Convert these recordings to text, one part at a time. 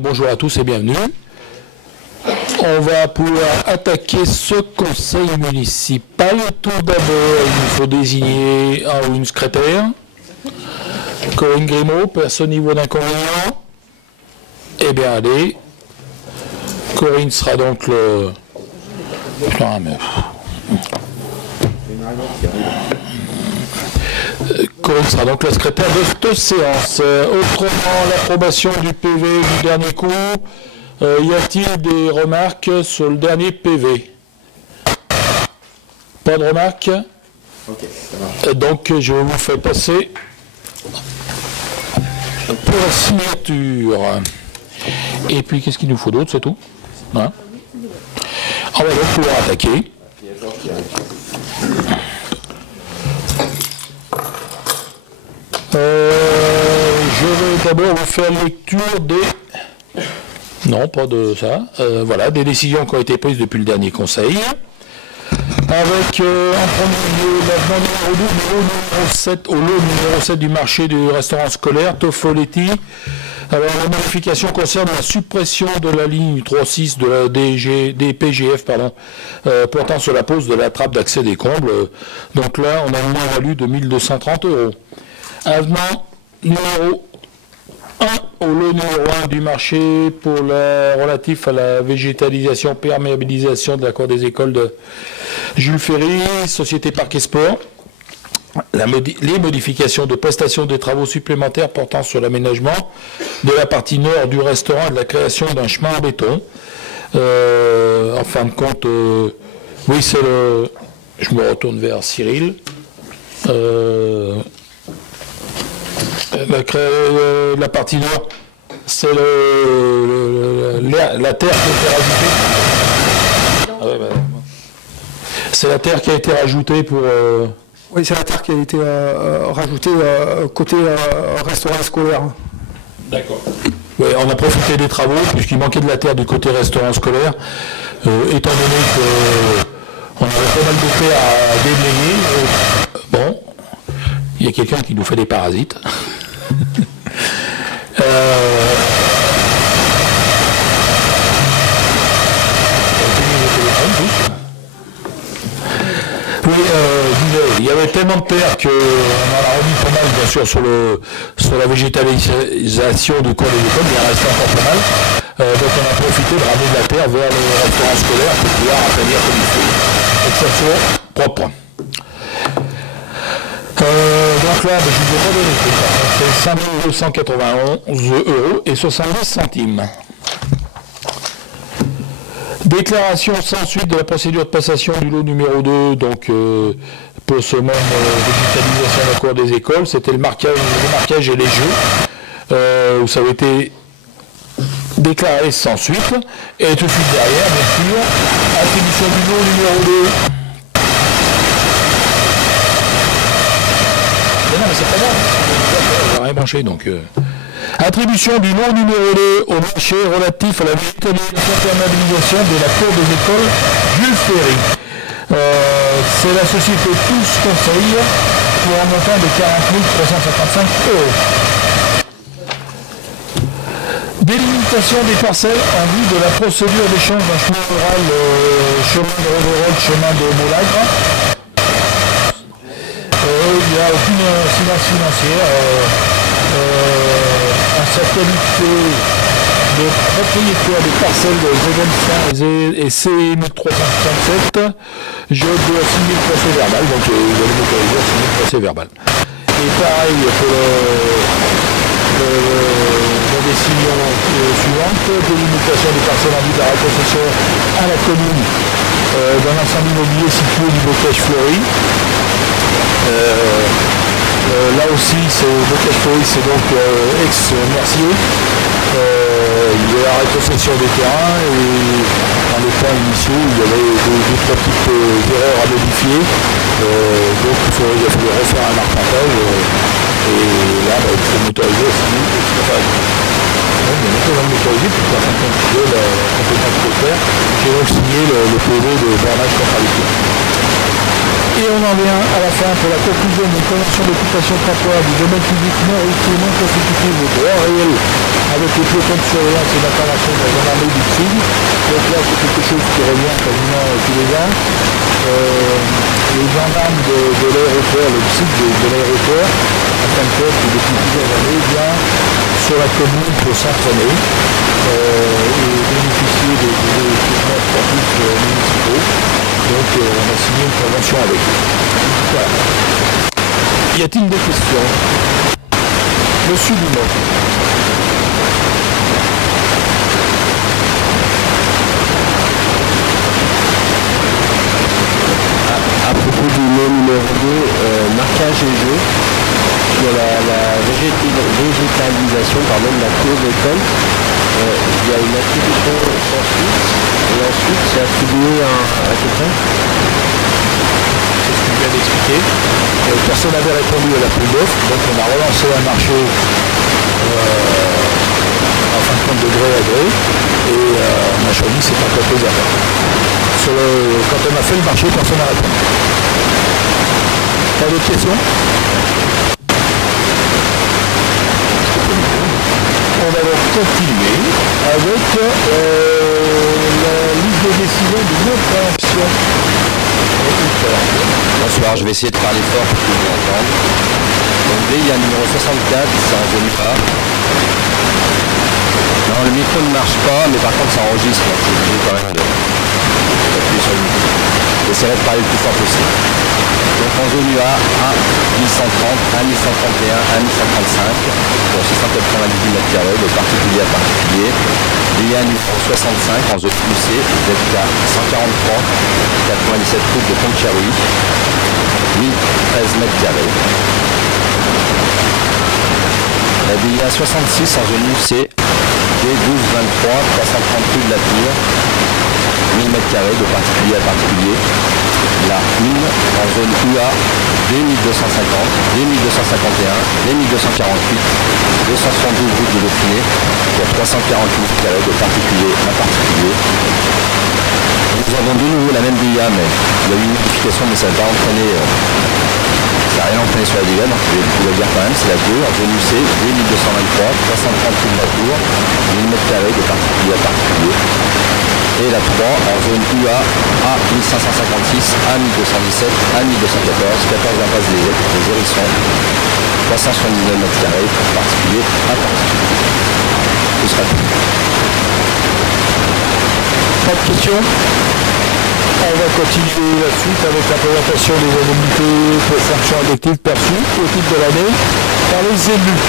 Bonjour à tous et bienvenue. On va pouvoir attaquer ce conseil municipal. Tout d'abord, il nous faut désigner un ou une secrétaire. Corinne Grimaud, personne niveau d'inconvénient. Eh bien, allez. Corinne sera donc le... Putain, mais... Corinne sera donc la secrétaire de cette séance. Autrement, l'approbation du PV du dernier coup. Y a-t-il des remarques sur le dernier PV? Pas de remarques? Ok, ça marche. Donc, je vous fais passer pour la signature. Et puis, qu'est-ce qu'il nous faut d'autre? C'est tout, hein? On va donc pouvoir attaquer. Je vais d'abord vous faire lecture des... Non, pas de ça. Voilà, des décisions qui ont été prises depuis le dernier conseil. Avec, en premier lieu, l'avenant numéro 7, au lot numéro 7 du marché du restaurant scolaire, Toffoletti. Alors, la modification concerne la suppression de la ligne 3.6 de la des PGF, portant sur la pose de la trappe d'accès des combles. Donc là, on a une moins-value de 1 230 €. Avenant numéro 1 au lot numéro 1 du marché pour relatif à la végétalisation, perméabilisation de la cour des écoles de Jules Ferry, Société Parc et Sport. Les modifications de prestations des travaux supplémentaires portant sur l'aménagement de la partie nord du restaurant et de la création d'un chemin en béton. En fin de compte, oui, c'est le... Je me retourne vers Cyril. La partie nord, c'est la terre qui a été rajoutée. Ah ouais, bah, c'est la terre qui a été rajoutée pour... Oui, c'est la terre qui a été rajoutée côté restaurant scolaire. D'accord. Oui, on a profité des travaux, puisqu'il manquait de la terre du côté restaurant scolaire, étant donné qu'on avait pas mal de terre à déblayer. Bon, il y a quelqu'un qui nous fait des parasites. Oui, il y avait tellement de terre qu'on en a remis pas mal, bien sûr, sur la végétalisation du cours des écoles, mais il en restait encore pas mal. Donc on a profité de ramener de la terre vers le restaurant scolaire pour pouvoir aplanir comme il faut, et que ça soit propre. Donc là, je ne vous ai pas donné, c'est 5 191 € et 70 centimes. Déclaration sans suite de la procédure de passation du lot numéro 2, donc pour ce même végétalisation de la cour des écoles, c'était le marquage et les jeux, où ça avait été déclaré sans suite, et tout de suite derrière, bien sûr, attribution du lot numéro 2. Mais non, mais c'est pas grave, on va rien brancher, donc... Attribution du lot numéro 2 au marché relatif à la végétalisation perméabilisation de la cour des écoles Jules Ferry. C'est la société Tous Conseil pour un montant de 40 355 €. Délimitation des parcelles en vue de la procédure d'échange d'un chemin rural, chemin de Roverolles, chemin de Moulagre. Il n'y a aucune incidence financière. Sa qualité de propriétaire des parcelles de Grevenstein et C1367, je dois signer le procès verbal, donc vous allez m'autoriser à signer le procès verbal. Et pareil pour la décision suivante, délimitation des parcelles en vue de la rétrocession à la commune d'un ensemble immobilier situé au niveau Cache Fleury. Là aussi, Bocage Fleury, c'est donc ex-Mercier. Il y a la rétrocession des terrains et dans les points initiaux, il y avait deux trois petites erreurs à modifier. Donc il a fallu refaire un arpentage. Et là, il faut m'autoriser aussi. Donc, il y a m'autoriser pour faire un compte de la compétence de faire. J'ai donc signé le PV de bornage contradictoire. Et on en vient à la fin pour la conclusion d'une convention d'occupation temporaire du domaine public non routier non constitutif au droit réel avec les pelotons de surveillance et d'intervention de la gendarmerie du CID. Donc là, c'est quelque chose qui revient quasiment tous les ans. Les gendarmes de l'aéroport, le site de l'aéroport, en fin de compte, depuis plusieurs années, vient sur la commune pour s'entraîner et bénéficier des équipements sportifs municipaux. Donc on a signé une convention avec eux. Voilà. Y a-t-il des questions? Monsieur Dumont. À propos du lot numéro 2, marquage et jeu, sur la végétalisation de la cour d'école, il y a une attribution sans suite, et ensuite c'est attribué à peu près. C'est ce que je viens d'expliquer. Personne n'avait répondu à la poule d'offre, donc on a relancé un marché en fin de compte de gré à gré, et on a choisi cette entreprise à faire. Quand on a fait le marché, personne n'a répondu. Pas d'autres questions? On va donc continuer avec la liste de décisions de non-préemption. Bonsoir, je vais essayer de parler fort pour que vous m'entendez. Donc D, il y a le numéro 64, c'est en zone A. Non, le micro ne marche pas, mais par contre ça enregistre, donc je suis obligé quand même d'appuyer sur le micro. J'essaierai de parler le plus fort possible. Donc en zone A, A1130, A1131, A1135, pour 690 mètres carrés, de particulier à particulier. DIA numéro 65 en zone UC, ZK 143, 97 route de Pont-Charoui, 1013 mètres carrés. La DIA 66 en zone UC, D1223, 330 rue de la Pire, 1000 mètres carrés de particulier à particulier. La 1 en zone UA, D1250, D1251, D1248, 272 route de Dauphiné, pour 340 mètres carrés de particulier à particulier. Nous avons de nouveau la même DIA, mais il y a eu une modification, mais ça n'a pas entraîné, ça n'a rien entraîné sur la DIA, donc je vais vous le dire quand même, c'est la 2 en zone UC, D1223, 330 rue de la Tour, 1000 mètres carrés de particulier à particulier. Et la 3 en zone UA, A1556, A1217, A1214, 14 impasse des Hérissons, 379 mètres carrés, particulier à particulier. Ce sera tout. Pas de questions? On va continuer la suite avec la présentation des indemnités pour fonctions addictives perçues au titre de l'année par les élus.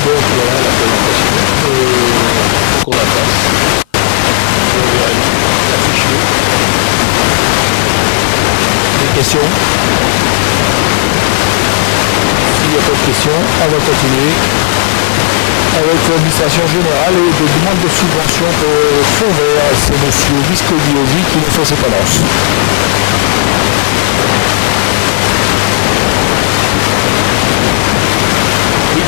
Donc voilà la présentation qu'on a faite. Des questions? S'il n'y a pas de questions, on va continuer avec l'administration générale et des demandes de subvention pour le fonds vert. C'est M. Viscodiosi qui nous fait ses annonces. Oui.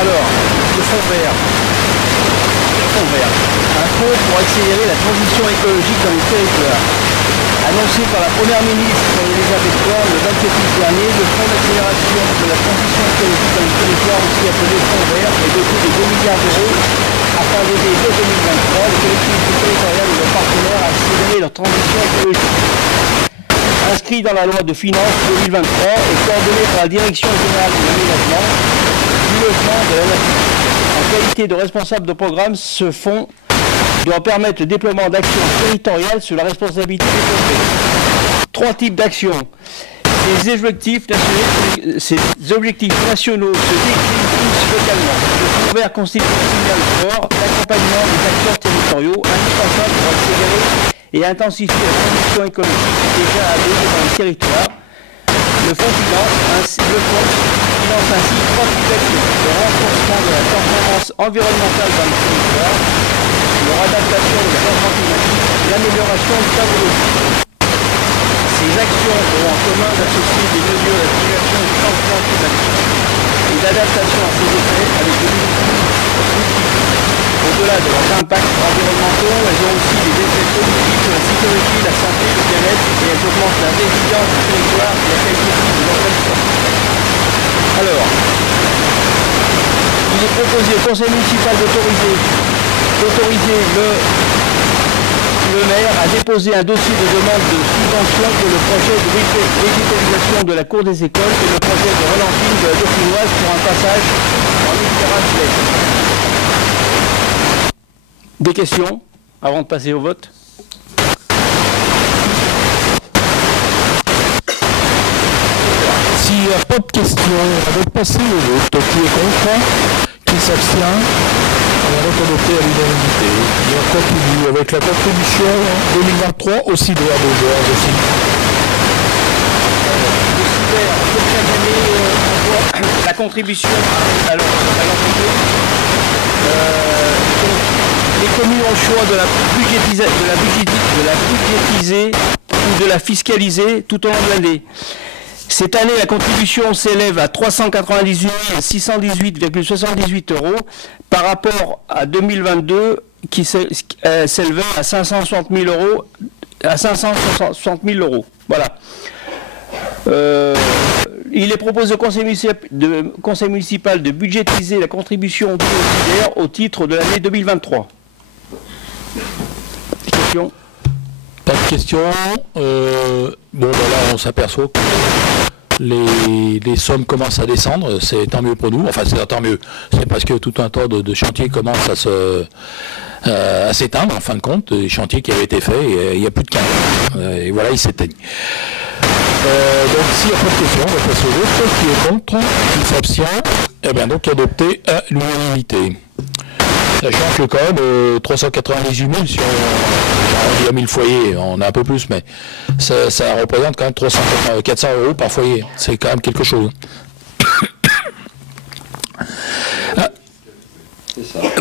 Alors, le fonds vert. Un fonds pour accélérer la transition écologique dans les territoires. Annoncé par la Première ministre Elisabeth Borne le 27 août dernier, le fonds d'accélération de la transition écologique dans les territoires, aussi appelé fonds vert, est doté de 2 milliards d'euros afin d'aider dès 2023 les collectivités territoriales et leurs partenaires à accélérer leur transition écologique. Inscrit dans la loi de finances 2023 et coordonné par la Direction générale de l'aménagement, du logement, de la nature. En qualité de responsable de programme, ce fonds doit permettre le déploiement d'actions territoriales sur la responsabilité des communes. 3 types d'actions. Ces objectifs nationaux se déclinent tous localement. Le fonds vert constitue un signal fort d'accompagnement des acteurs territoriaux indispensables pour accélérer et intensifier la transition écologique déjà adoptée dans les territoires. Le fonds finance ainsi 3 types d'actions. Le renforcement de la performance environnementale dans les territoires, leur adaptation au changement climatique et l'amélioration du cadre de vie. Ces actions auront en commun d'associer des mesures d'atténuation du changement climatique et d'adaptation à ces effets avec des objectifs au-delà de leurs impacts environnementaux, elles ont aussi des effets positifs sur la sécurité, la santé, le bien-être, et elles augmentent la résilience du territoire et la qualité de vie des habitants. Alors, il est proposé au conseil municipal d'autoriser le maire à déposer un dossier de demande de subvention pour le projet de végétalisation de la cour des écoles et le projet de relancing de la Dauphinoise pour un passage en éclairage LED. Des questions avant de passer au vote? S'il n'y a pas de questions, on va passer au vote. Qui est contre? Qui s'abstient? On va donc adopter à l'unanimité. Et on continue avec la contribution 2023 au CIDER de Georges aussi. Le CIDER, comme chaque année, on voit la contribution à l'entreprise. Les communes ont le choix de la budgétiser ou de la fiscaliser tout au long de l'année. Cette année, la contribution s'élève à 398 618,78 € par rapport à 2022 qui s'élevait à 560 000 €. Voilà. Il est proposé au conseil municipal de budgétiser la contribution due au CIDER au titre de l'année 2023. Questions? Pas de questions. Bon, ben là, on s'aperçoit que les sommes commencent à descendre. C'est tant mieux pour nous. Enfin, c'est tant mieux. C'est parce que tout un tas de chantiers commencent à s'éteindre, en fin de compte. Des chantiers qui avaient été faits, et il n'y a plus de cas. Et voilà, ils s'éteignent. Donc, s'il n'y a pas de questions, on va passer au vote. Qui est contre? Qui s'abstient? Eh bien, donc, adopté à l'unanimité. Sachant que quand même, 398 000, si on dit à 1000 foyers, on a un peu plus, mais ça représente quand même 400 € par foyer. C'est quand même quelque chose.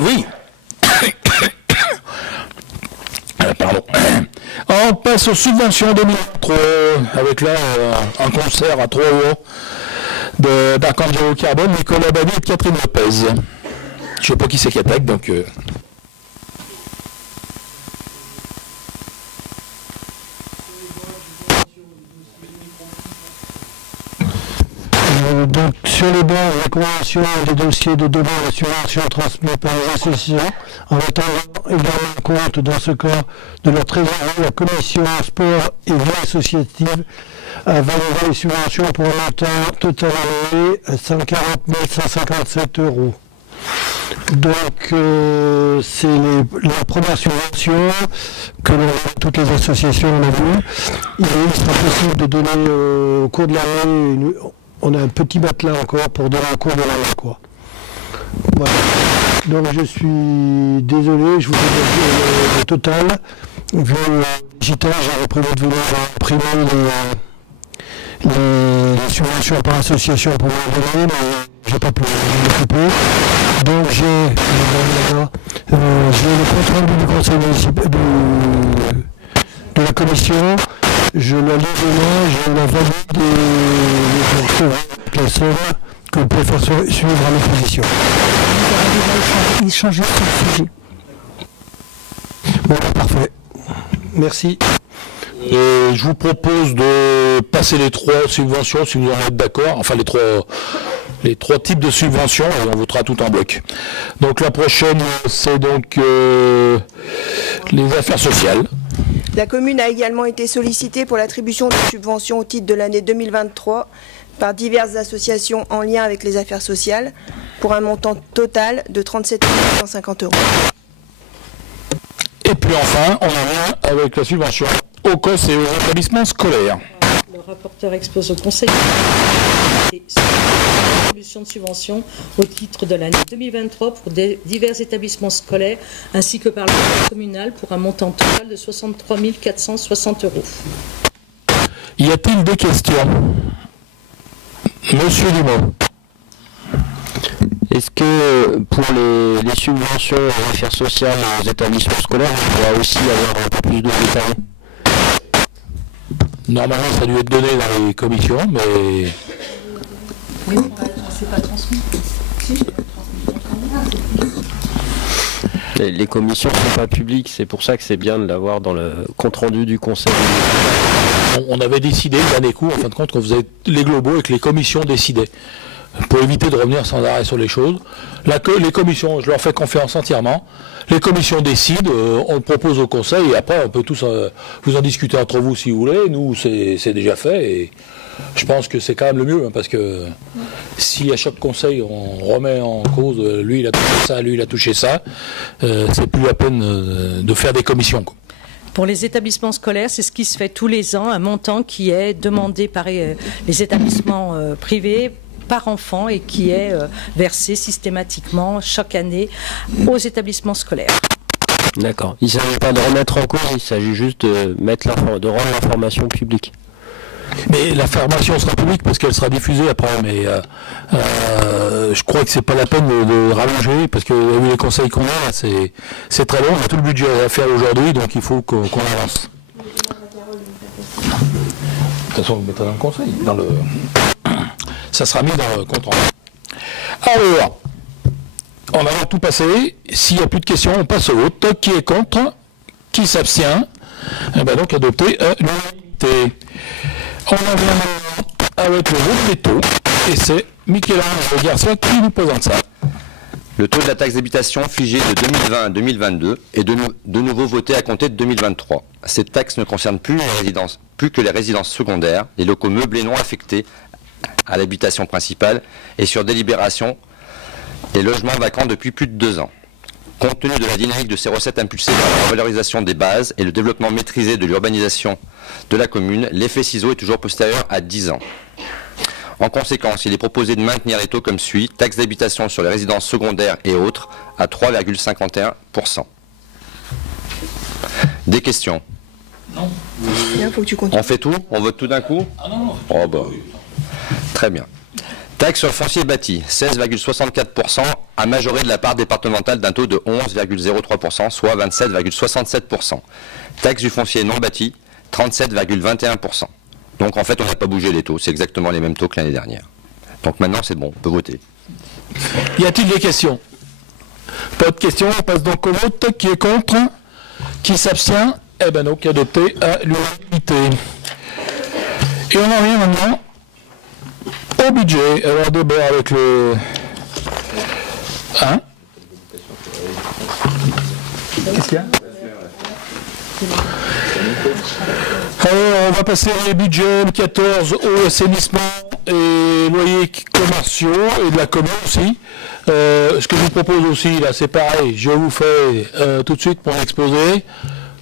Oui. Pardon. On passe aux subventions 2023, avec là un concert à 3 € d'Arcangelo Carbone, Nicolas Badi et Catherine Lopez. Je ne sais pas qui c'est qui attaque, donc... Donc, sur les bancs, la convention des dossiers de demande de subvention transmis par les associations, en attendant également compte, dans ce cas, de leur trésorerie, la commission sport et vie associative a validé les subventions pour un montant total annuel à 140 157 €. Donc, c'est la première subvention que toutes les associations ont vu. Il sera possible de donner au cours de l'année, on a un petit matelas encore pour donner au cours de l'année, quoi. Voilà. Donc, je suis désolé, je vous ai le total. Vu le digital, j'avais prévu de venir imprimer les subventions par association pour me donner, mais j'ai pas pu m'occuper. Donc j'ai le compte rendu du conseil municipal de la commission, je la lis demain, je la valide et la somme que vous pouvez faire suivre à l'opposition. Il changeait sur le sujet. Bon, parfait. Merci. Je vous propose de passer les 3 subventions, si vous en êtes d'accord, enfin les trois types de subventions, et on votera tout en bloc. Donc la prochaine, c'est donc les affaires sociales. La commune a également été sollicitée pour l'attribution de subventions au titre de l'année 2023 par diverses associations en lien avec les affaires sociales, pour un montant total de 37 150 €. Et puis enfin, on en vient avec la subvention aux COS et aux établissements scolaires. Le rapporteur expose au Conseil la distribution de subventions au titre de l'année 2023 pour divers établissements scolaires ainsi que par le conseil communal pour un montant total de 63 460 €. Y a-t-il des questions? Monsieur Dumont. Est-ce que pour les subventions aux affaires sociales aux établissements scolaires, on doit aussi avoir un peu plus de détails? Normalement, ça a dû être donné dans les commissions, mais... Oui, c'est pas transmis. Si, je l'ai transmis. Les commissions ne sont pas publiques, c'est pour ça que c'est bien de l'avoir dans le compte-rendu du conseil. On avait décidé, le dernier coup, en fin de compte, qu'on faisait les globaux et que les commissions décidaient. Pour éviter de revenir sans arrêt sur les choses. Les commissions, je leur fais confiance entièrement. Les commissions décident, on le propose au conseil et après on peut tous vous en discuter entre vous si vous voulez. Nous, c'est déjà fait et je pense que c'est quand même le mieux, hein, parce que si à chaque conseil on remet en cause lui il a touché ça, lui il a touché ça, c'est plus la peine de faire des commissions, quoi. Pour les établissements scolaires, c'est ce qui se fait tous les ans, un montant qui est demandé par les établissements privés par enfant et qui est versé systématiquement chaque année aux établissements scolaires. D'accord. Il ne s'agit pas de remettre en cause, il s'agit juste de rendre l'information publique. Mais la formation sera publique parce qu'elle sera diffusée après, mais je crois que c'est pas la peine de rallonger parce que vu les conseils qu'on a, c'est très long, on a tout le budget à faire aujourd'hui, donc il faut qu'on avance. De toute façon, vous mettez dans le conseil, ça sera mis dans le compte rendu. Alors, on va tout passer. S'il n'y a plus de questions, on passe au vote. Qui est contre? Qui s'abstient? Donc adopté à l'unanimité. On en vient maintenant avec le vote des taux. Et c'est Michel-Ange Garcia qui nous présente ça. Le taux de la taxe d'habitation figé de 2020 à 2022 est de nouveau voté à compter de 2023. Cette taxe ne concerne plus que les résidences secondaires, les locaux meublés non affectés à l'habitation principale et sur délibération les logements vacants depuis plus de 2 ans. Compte tenu de la dynamique de ces recettes impulsées par la revalorisation des bases et le développement maîtrisé de l'urbanisation de la commune, l'effet ciseau est toujours postérieur à 10 ans. En conséquence, il est proposé de maintenir les taux comme suit: taxe d'habitation sur les résidences secondaires et autres à 3,51%. Des questions? Non. Bien, faut que tu continues. On fait tout? On vote tout d'un coup? Ah non. Oh bah. Très bien. Taxe sur le foncier bâti, 16,64%, à majorer de la part départementale d'un taux de 11,03%, soit 27,67%. Taxe du foncier non bâti, 37,21%. Donc en fait, on n'a pas bougé les taux, c'est exactement les mêmes taux que l'année dernière. Donc maintenant, c'est bon, on peut voter. Y a-t-il des questions? Pas de questions, on passe donc au vote. Qui est contre? Qui s'abstient? Donc adopté à l'unanimité. Et on en vient maintenant au budget. Alors d'abord avec le... Hein? Qu'est-ce qu'il y a? Alors on va passer les budgets, le 14 au assainissement et loyers commerciaux et de la commune aussi. Ce que je vous propose aussi là, c'est pareil, je vous fais tout de suite mon exposé.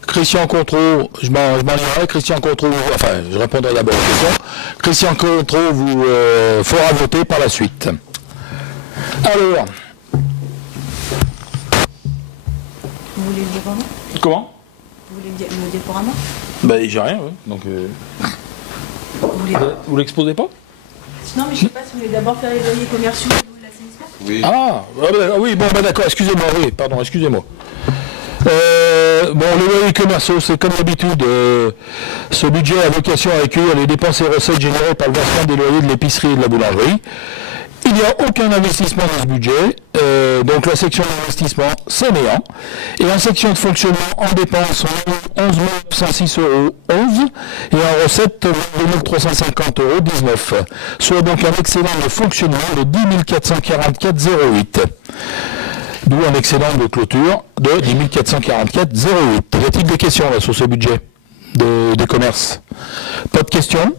Christian Contreau, je m'en irai. Christian Contreau, enfin, je répondrai d'abord aux questions. Christian Contreau vous fera voter par la suite. Alors. Vous voulez le dire pour moi? Comment? Vous voulez le dire pour moi? Ben, j'ai rien, oui. Donc. Vous l'exposez pas? Non, mais je sais pas si vous voulez d'abord faire les loyers commerciaux ou l'assainissement. Oui. Ah, oui, bon, d'accord, excusez-moi, oui, pardon, excusez-moi. Les loyers commerciaux, c'est comme d'habitude, ce budget a vocation à accueillir les dépenses et recettes générées par le versement des loyers de l'épicerie et de la boulangerie. Il n'y a aucun investissement dans ce budget, donc la section d'investissement, c'est néant. Et en section de fonctionnement, en dépenses, on a 11 106,11 € et en recettes, 22 350,19 €, soit donc un excédent de fonctionnement de 10 444,08 €. D'où un excédent de clôture de 10 444,08. Y a-t-il des questions là, sur ce budget des commerces? Pas de questions?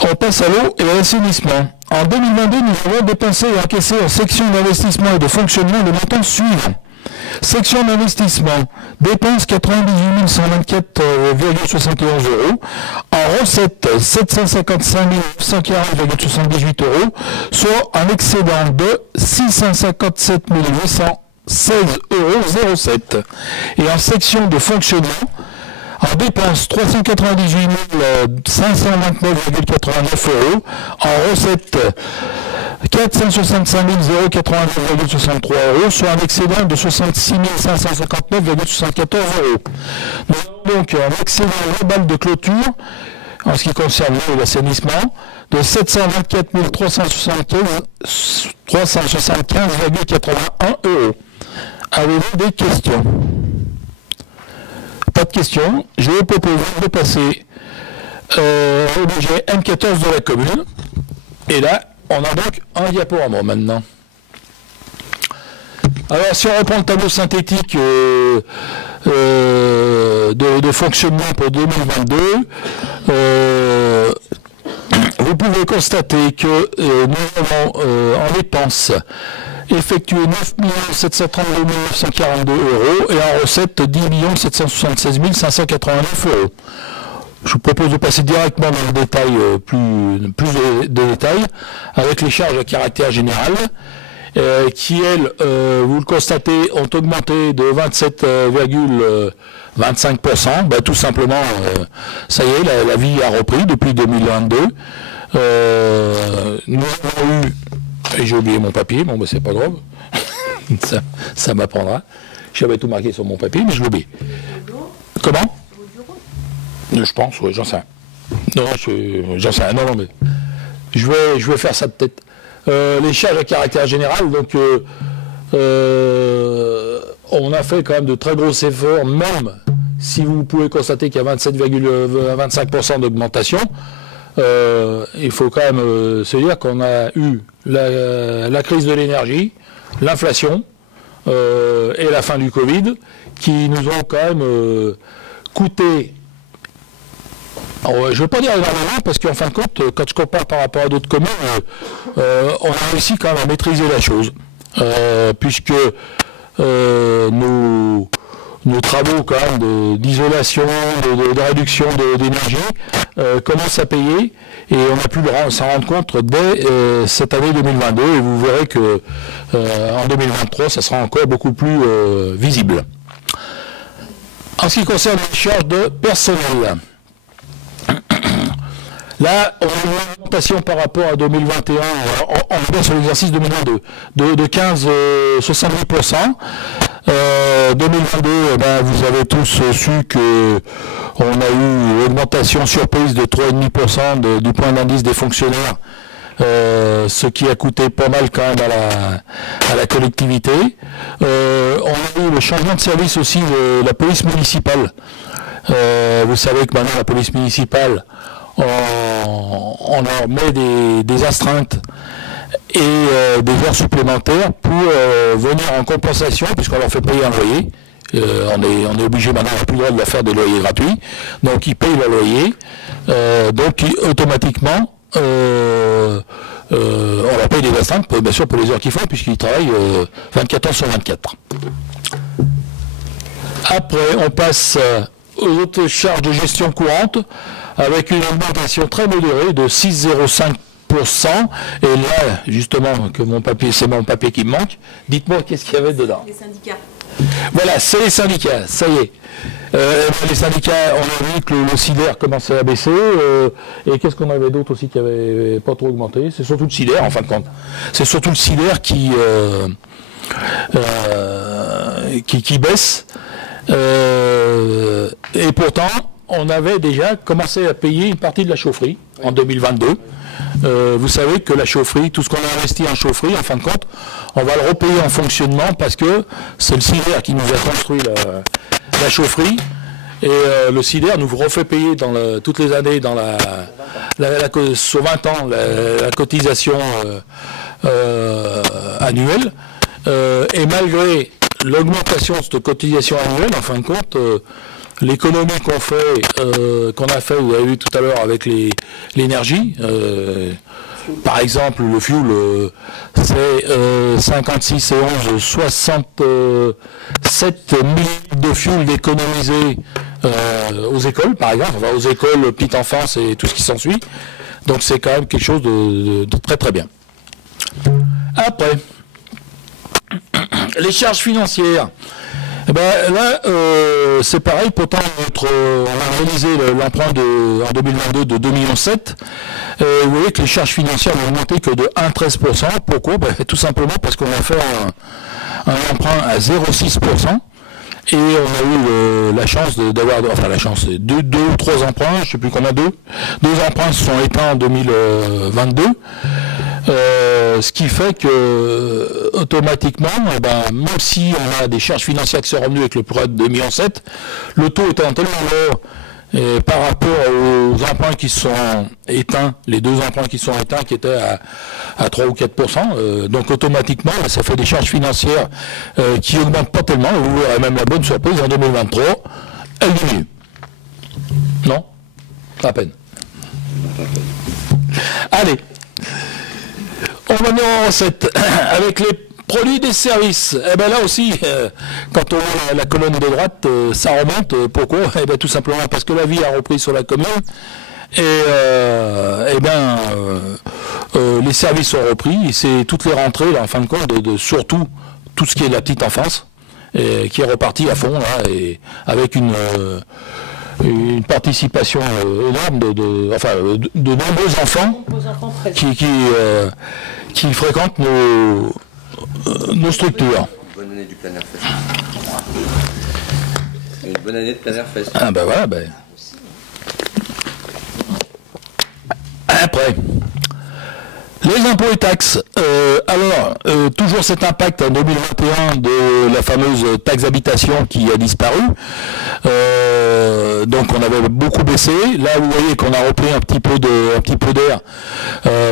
On passe à l'eau et à l'assainissement. En 2022, nous avons dépensé et encaissé en section d'investissement et de fonctionnement le montant suivant. Section d'investissement, dépenses 98 124,71 €. En recettes, 755 940,78 €, soit un excédent de 657 816,07 €. Et en section de fonctionnement, en dépenses 398 529,89 €. En recettes 465 089,63 €, soit un excédent de 66 559,74 €. Nous avons donc un excédent global de clôture, en ce qui concerne l'assainissement, de 724 375,81 €. Avez-vous des questions? Pas de questions. Je vous propose de passer au budget M14 de la commune. Et là, on a donc un diaporama maintenant. Alors, si on reprend le tableau synthétique de fonctionnement pour 2022, vous pouvez constater que nous avons en dépenses effectué 9 732 942 € et en recettes 10 776 589 €. Je vous propose de passer directement dans le détail, plus de détails, avec les charges à caractère général, qui, elles, vous le constatez, ont augmenté de 27,25%. Ben, tout simplement, ça y est, la vie a repris depuis 2022. Nous avons eu, et j'ai oublié mon papier, bon ben c'est pas grave, ça m'apprendra. J'avais tout marqué sur mon papier, mais je l'ai oublié. Comment? Je pense, oui, j'en sais rien. Non, j'en sais rien, non, mais je vais faire ça peut-être. Les charges à caractère général, donc on a fait quand même de très gros efforts, même si vous pouvez constater qu'il y a 27,25% d'augmentation. Il faut quand même se dire qu'on a eu la crise de l'énergie, l'inflation et la fin du Covid, qui nous ont quand même coûté. Alors, je ne veux pas dire énormément, parce qu'en fin de compte, quand je compare par rapport à d'autres communes, on a réussi quand même à maîtriser la chose, puisque nos travaux quand même d'isolation, de réduction d'énergie commencent à payer, et on a pu s'en rendre compte dès cette année 2022, et vous verrez que en 2023, ça sera encore beaucoup plus visible. En ce qui concerne les charges de personnel, là, on a une augmentation par rapport à 2021, on est sur l'exercice 2022, de 15,70%. 2022, ben, vous avez tous su qu'on a eu une augmentation surprise de 3,5% du point d'indice des fonctionnaires, ce qui a coûté pas mal quand même à la collectivité. On a eu le changement de service aussi de la police municipale. Vous savez que maintenant la police municipale, on leur met des astreintes et des heures supplémentaires pour venir en compensation, puisqu'on leur fait payer un loyer. On est obligé maintenant, on n'a plus le droit de leur faire des loyers gratuits, donc ils payent leur loyer, donc automatiquement on leur paye des astreintes, bien sûr pour les heures qu'ils font, puisqu'ils travaillent 24 heures sur 24. Après, on passe aux autres charges de gestion courante, avec une augmentation très modérée de 6,05%. Et là, justement, que mon papier, c'est mon papier qui me manque, dites-moi qu'est-ce qu'il y avait dedans. Les syndicats. Voilà, c'est les syndicats, ça y est. Les syndicats, on a vu que le SIDER commençait à baisser, et qu'est-ce qu'on avait d'autre aussi qui n'avait pas trop augmenté? C'est surtout le SIDER, en fin de compte. C'est surtout le SIDER qui baisse. Et pourtant, on avait déjà commencé à payer une partie de la chaufferie en 2022. Vous savez que la chaufferie, tout ce qu'on a investi en chaufferie, en fin de compte, on va le repayer en fonctionnement, parce que c'est le SIDER qui nous a construit la chaufferie, et le SIDER nous refait payer toutes les années sur 20 ans la cotisation annuelle, et malgré l'augmentation de cette cotisation annuelle, en fin de compte, l'économie qu'on a fait, vous avez vu tout à l'heure avec l'énergie, par exemple le fuel, c'est 56 et 11, 67 millilitres de fuel d'économiser aux écoles, par exemple, enfin, aux écoles, petite enfance et tout ce qui s'ensuit. Donc c'est quand même quelque chose de très très bien. Après, les charges financières. Eh ben, là, c'est pareil, pourtant on a réalisé l'emprunt en 2022 de 2,7 millions. Vous voyez que les charges financières n'ont augmenté que de 1,13%. Pourquoi? Ben, tout simplement parce qu'on a fait un emprunt à 0,6%. Et on a eu la chance d'avoir, enfin la chance, deux ou trois emprunts, je ne sais plus combien, deux emprunts se sont éteints en 2022. Ce qui fait que automatiquement, même si on a des charges financières qui sont revenues avec le prêt de 2,7 millions, le taux étant tellement bas, et par rapport aux emprunts qui sont éteints, les deux emprunts qui sont éteints qui étaient à 3 ou 4%, donc automatiquement ça fait des charges financières qui augmentent pas tellement. Vous verrez même la bonne surprise en 2023, elle diminue. Non, à peine. Allez, on va venir en recette avec les produits des services. Eh bien là aussi, quand on voit la colonne de droite, ça remonte. Pourquoi? Eh bien tout simplement parce que la vie a repris sur la commune et les services sont repris. C'est toutes les rentrées, là, en fin de compte, surtout tout ce qui est de la petite enfance, qui est reparti à fond, là, et avec une participation énorme de nombreux enfants qui fréquentent nos structures. Bonne année du Plein Air Fest. Une bonne année de Plein Air Fest. Ah ben voilà, Après, les impôts et taxes. Toujours cet impact en 2021 de la fameuse taxe d'habitation qui a disparu. Donc on avait beaucoup baissé. Là vous voyez qu'on a repris un petit peu d'air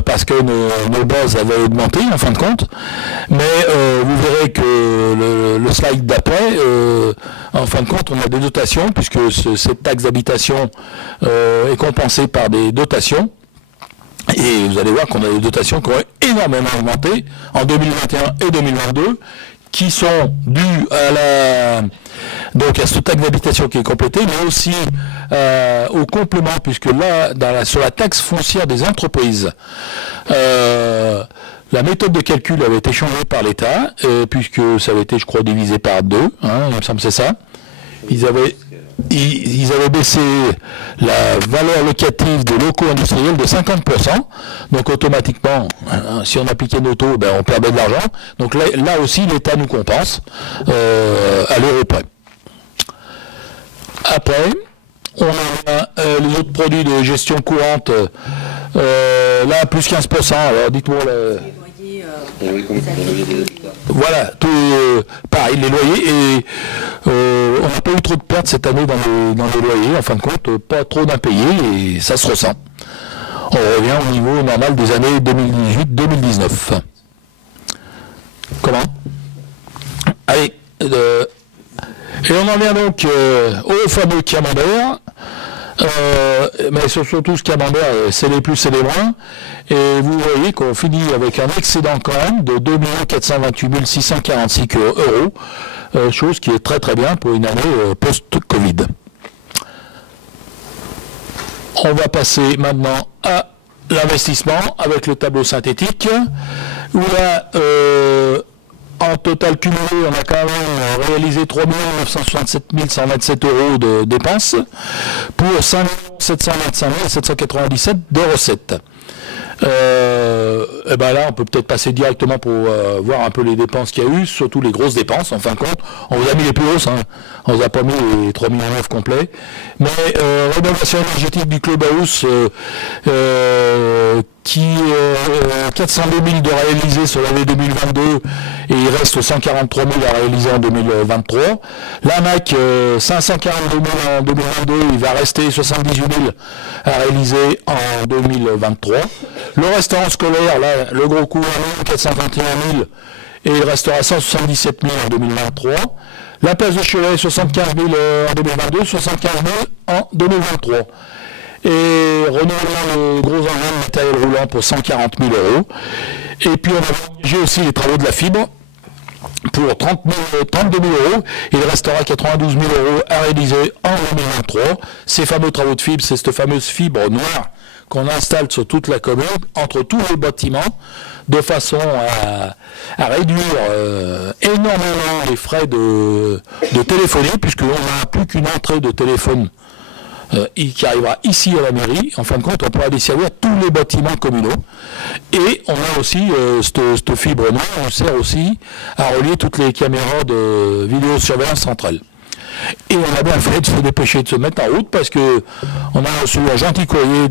parce que nos bases avaient augmenté en fin de compte. Mais vous verrez que le slide d'après, en fin de compte, on a des dotations puisque cette taxe d'habitation est compensée par des dotations. Et vous allez voir qu'on a des dotations qui ont énormément augmenté en 2021 et 2022, qui sont dues à à ce taxe d'habitation qui est complété, mais aussi au complément, puisque là, sur la taxe foncière des entreprises, la méthode de calcul avait été changée par l'État, puisque ça avait été, je crois, divisé par 2, il me semble que c'est ça. Ils avaient baissé la valeur locative de locaux industriels de 50%. Donc automatiquement, si on appliquait nos taux, on perdait de l'argent. Donc là aussi, l'État nous compense à l'euro près. Après, on a les autres produits de gestion courante. Là, plus 15%. Alors dites-moi... Voilà, tout pareil, les loyers, et on n'a pas eu trop de pertes cette année dans les loyers, en fin de compte, pas trop d'impayés, et ça se ressent. On revient au niveau normal des années 2018-2019. Comment? Allez, et on en vient donc au fameux camembert. Mais surtout ce camembert, c'est les plus, c'est les moins. Et vous voyez qu'on finit avec un excédent quand même de 2 428 646 €, chose qui est très très bien pour une année post-Covid. On va passer maintenant à l'investissement avec le tableau synthétique, où là, en total cumulé, on a quand même réalisé 3 967 127 € de dépenses pour 5 725 797 de recettes. Et ben là, on peut peut-être passer directement pour voir un peu les dépenses qu'il y a eu, surtout les grosses dépenses. En fin de compte, on vous a mis les plus hausses, on vous a pas mis les 3 900 000 complets. Mais rénovation énergétique du clubhouse qui 402 000 de réaliser sur l'année 2022 et il reste 143 000 à réaliser en 2023. L'AMAC 542 000 en 2022, il va rester 78 000 à réaliser en 2023. Le restaurant scolaire, là, le gros coup, 421 000 et il restera 177 000 en 2023. La place de Cholet, 75 000 en 2022, 75 000 en 2023. Et renouvellement le gros engin de matériel roulant pour 140 000 €. Et puis j'ai aussi les travaux de la fibre pour 32 000 €. Il restera 92 000 € à réaliser en 2023. Ces fameux travaux de fibre, c'est cette fameuse fibre noire qu'on installe sur toute la commune, entre tous les bâtiments, de façon à réduire énormément les frais de téléphonie, puisqu'on n'a plus qu'une entrée de téléphone qui arrivera ici à la mairie. En fin de compte, on pourra desservir tous les bâtiments communaux. Et on a aussi cette fibre noire, on sert aussi à relier toutes les caméras de vidéosurveillance centrale. Et on a bien fait de se dépêcher de se mettre en route parce que on a reçu un gentil courrier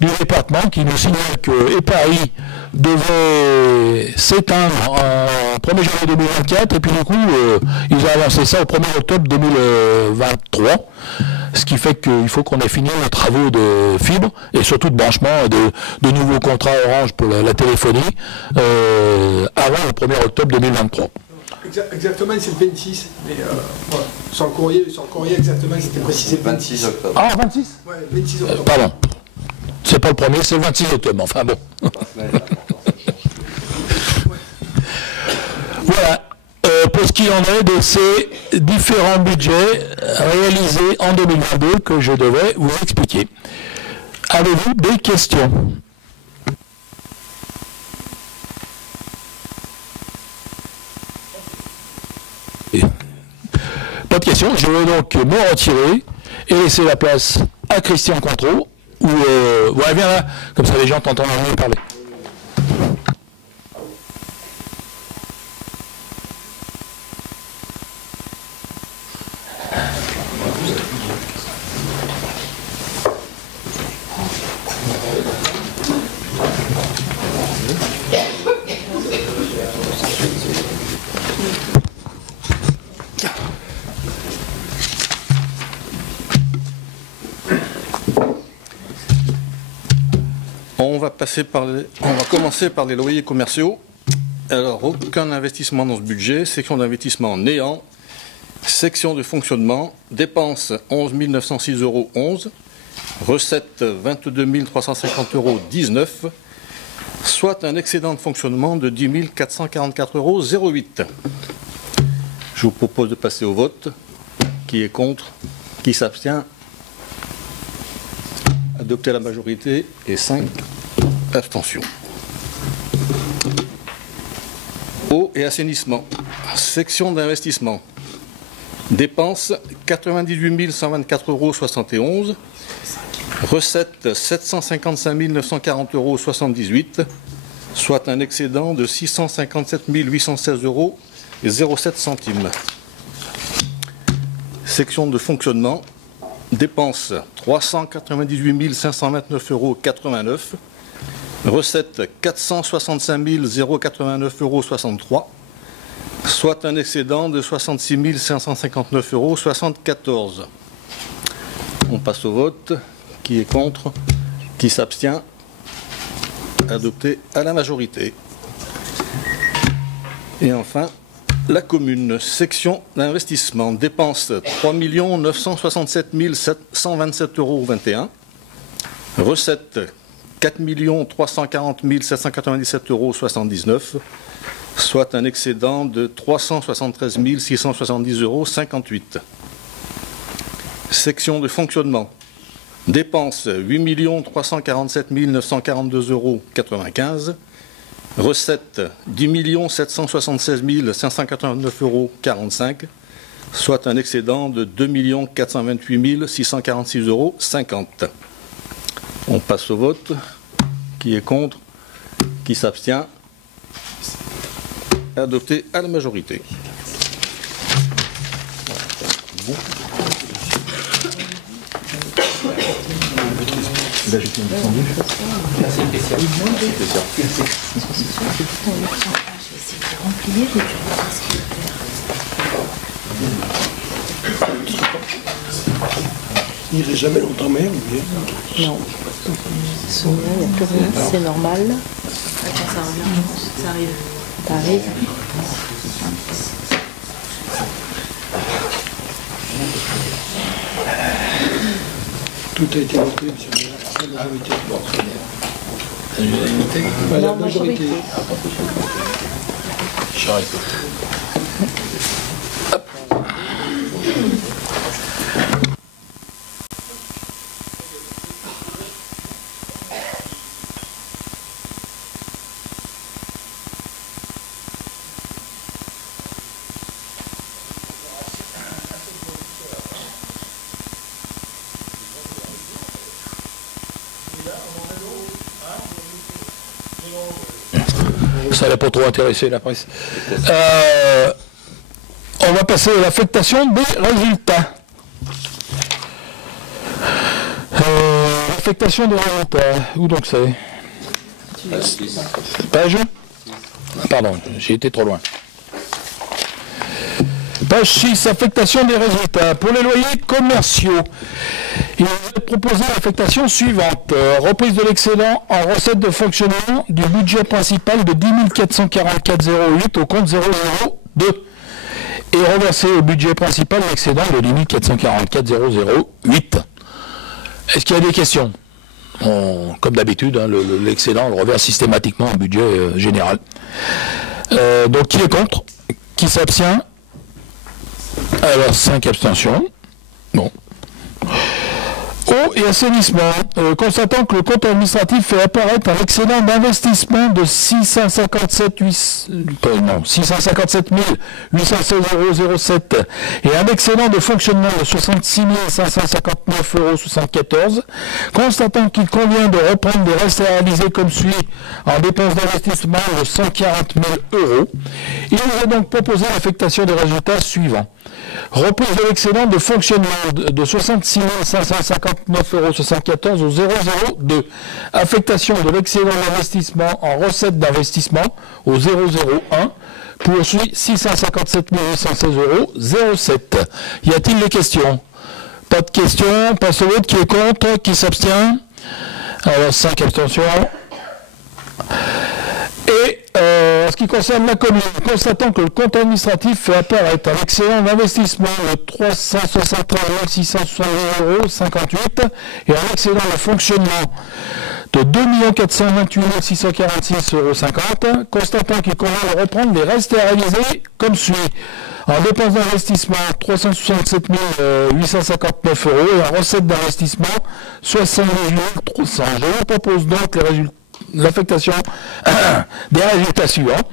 du département qui nous signale que EPARI devait s'éteindre en 1er janvier 2024 et puis du coup ils ont avancé ça au 1er octobre 2023, ce qui fait qu'il faut qu'on ait fini nos travaux de fibre et surtout de branchement de nouveaux contrats Orange pour la téléphonie avant le 1er octobre 2023. Exactement, c'est le 26, mais voilà. Sur le courrier exactement, c'était précisé le 26 octobre. Ah, 26 Ouais, 26 octobre. Pardon. C'est pas le 1er, c'est le 26 octobre, enfin bon. Voilà. Pour ce qui en est de ces différents budgets réalisés en 2022 que je devais vous expliquer. Avez-vous des questions ? Pas de questions, je vais donc me retirer et laisser la place à Christian Contreau, ou ouais, viens là, comme ça les gens t'entendent mieux parler. On va commencer par les loyers commerciaux. Alors, aucun investissement dans ce budget, section d'investissement néant, section de fonctionnement, dépenses 11 906,11 €, recettes 22 350,19 €, soit un excédent de fonctionnement de 10 444,08 €. Je vous propose de passer au vote. Qui est contre? Qui s'abstient? Adopté à la majorité et 5 abstentions. Eau et assainissement. Section d'investissement. Dépenses 98 124,71 €. Recettes 755 940,78 €, soit un excédent de 657 816,07 €. Section de fonctionnement. Dépenses 398 529,89 €. Recettes 465 089,63 €, soit un excédent de 66 559,74 €. On passe au vote. Qui est contre? Qui s'abstient? Adopté à la majorité. Et enfin, la commune, section d'investissement, dépenses 3 967 127,21 €, recettes 4 340 797,79 €, soit un excédent de 373 670,58 €. Section de fonctionnement, dépenses 8 347 942,95 €, recettes 10 776 589,45 €, soit un excédent de 2 428 646,50 €. On passe au vote. Qui est contre? Qui s'abstient? Adopté à la majorité. Il n'irait jamais longtemps même. Non. Il n'y a plus rien, c'est normal. Attends, ça revient, ça arrive. Ça arrive. Tout a été voté, monsieur la majorité. La majorité. Ça n'a pas trop intéressé la presse. On va passer à l'affectation des résultats. affectation des résultats. Où donc c'est? Page? Pardon, j'ai été trop loin. Page 6, affectation des résultats. Pour les loyers commerciaux, il est proposé l'affectation suivante. Reprise de l'excédent en recette de fonctionnement du budget principal de 10 444,08 au compte 002 et reverser au budget principal l'excédent de 10 444,008. Est-ce qu'il y a des questions? Comme d'habitude, hein, l'excédent on le reverse systématiquement au budget général. Donc qui est contre? Qui s'abstient? Alors 5 abstentions. Bon. Eau et assainissement. Constatant que le compte administratif fait apparaître un excédent d'investissement de 657 816,007 et un excédent de fonctionnement de 66 559,74 €, constatant qu'il convient de reprendre des restes à réaliser comme suit en dépenses d'investissement de 140 000 €, il nous est donc proposé l'affectation des résultats suivants. Reprise de l'excédent de fonctionnement de 66 559,74 € au 002. Affectation de l'excédent d'investissement en recettes d'investissement au 001 pour 657 816,07 €. Y a-t-il des questions? Pas de questions. Passe au vote. Qui est contre? Qui s'abstient? Alors 5 abstentions. Et en ce qui concerne la commune, constatant que le compte administratif fait apparaître un excédent d'investissement de 373 670,58 € et un excédent de fonctionnement de 2 428 646,50 €, constatant qu'il convient de reprendre les restes à réaliser comme suit. En dépenses d'investissement, 367 859 € et en recettes d'investissement, 78 300 €. Je vous propose donc les résultats. L'affectation des résultats suivants.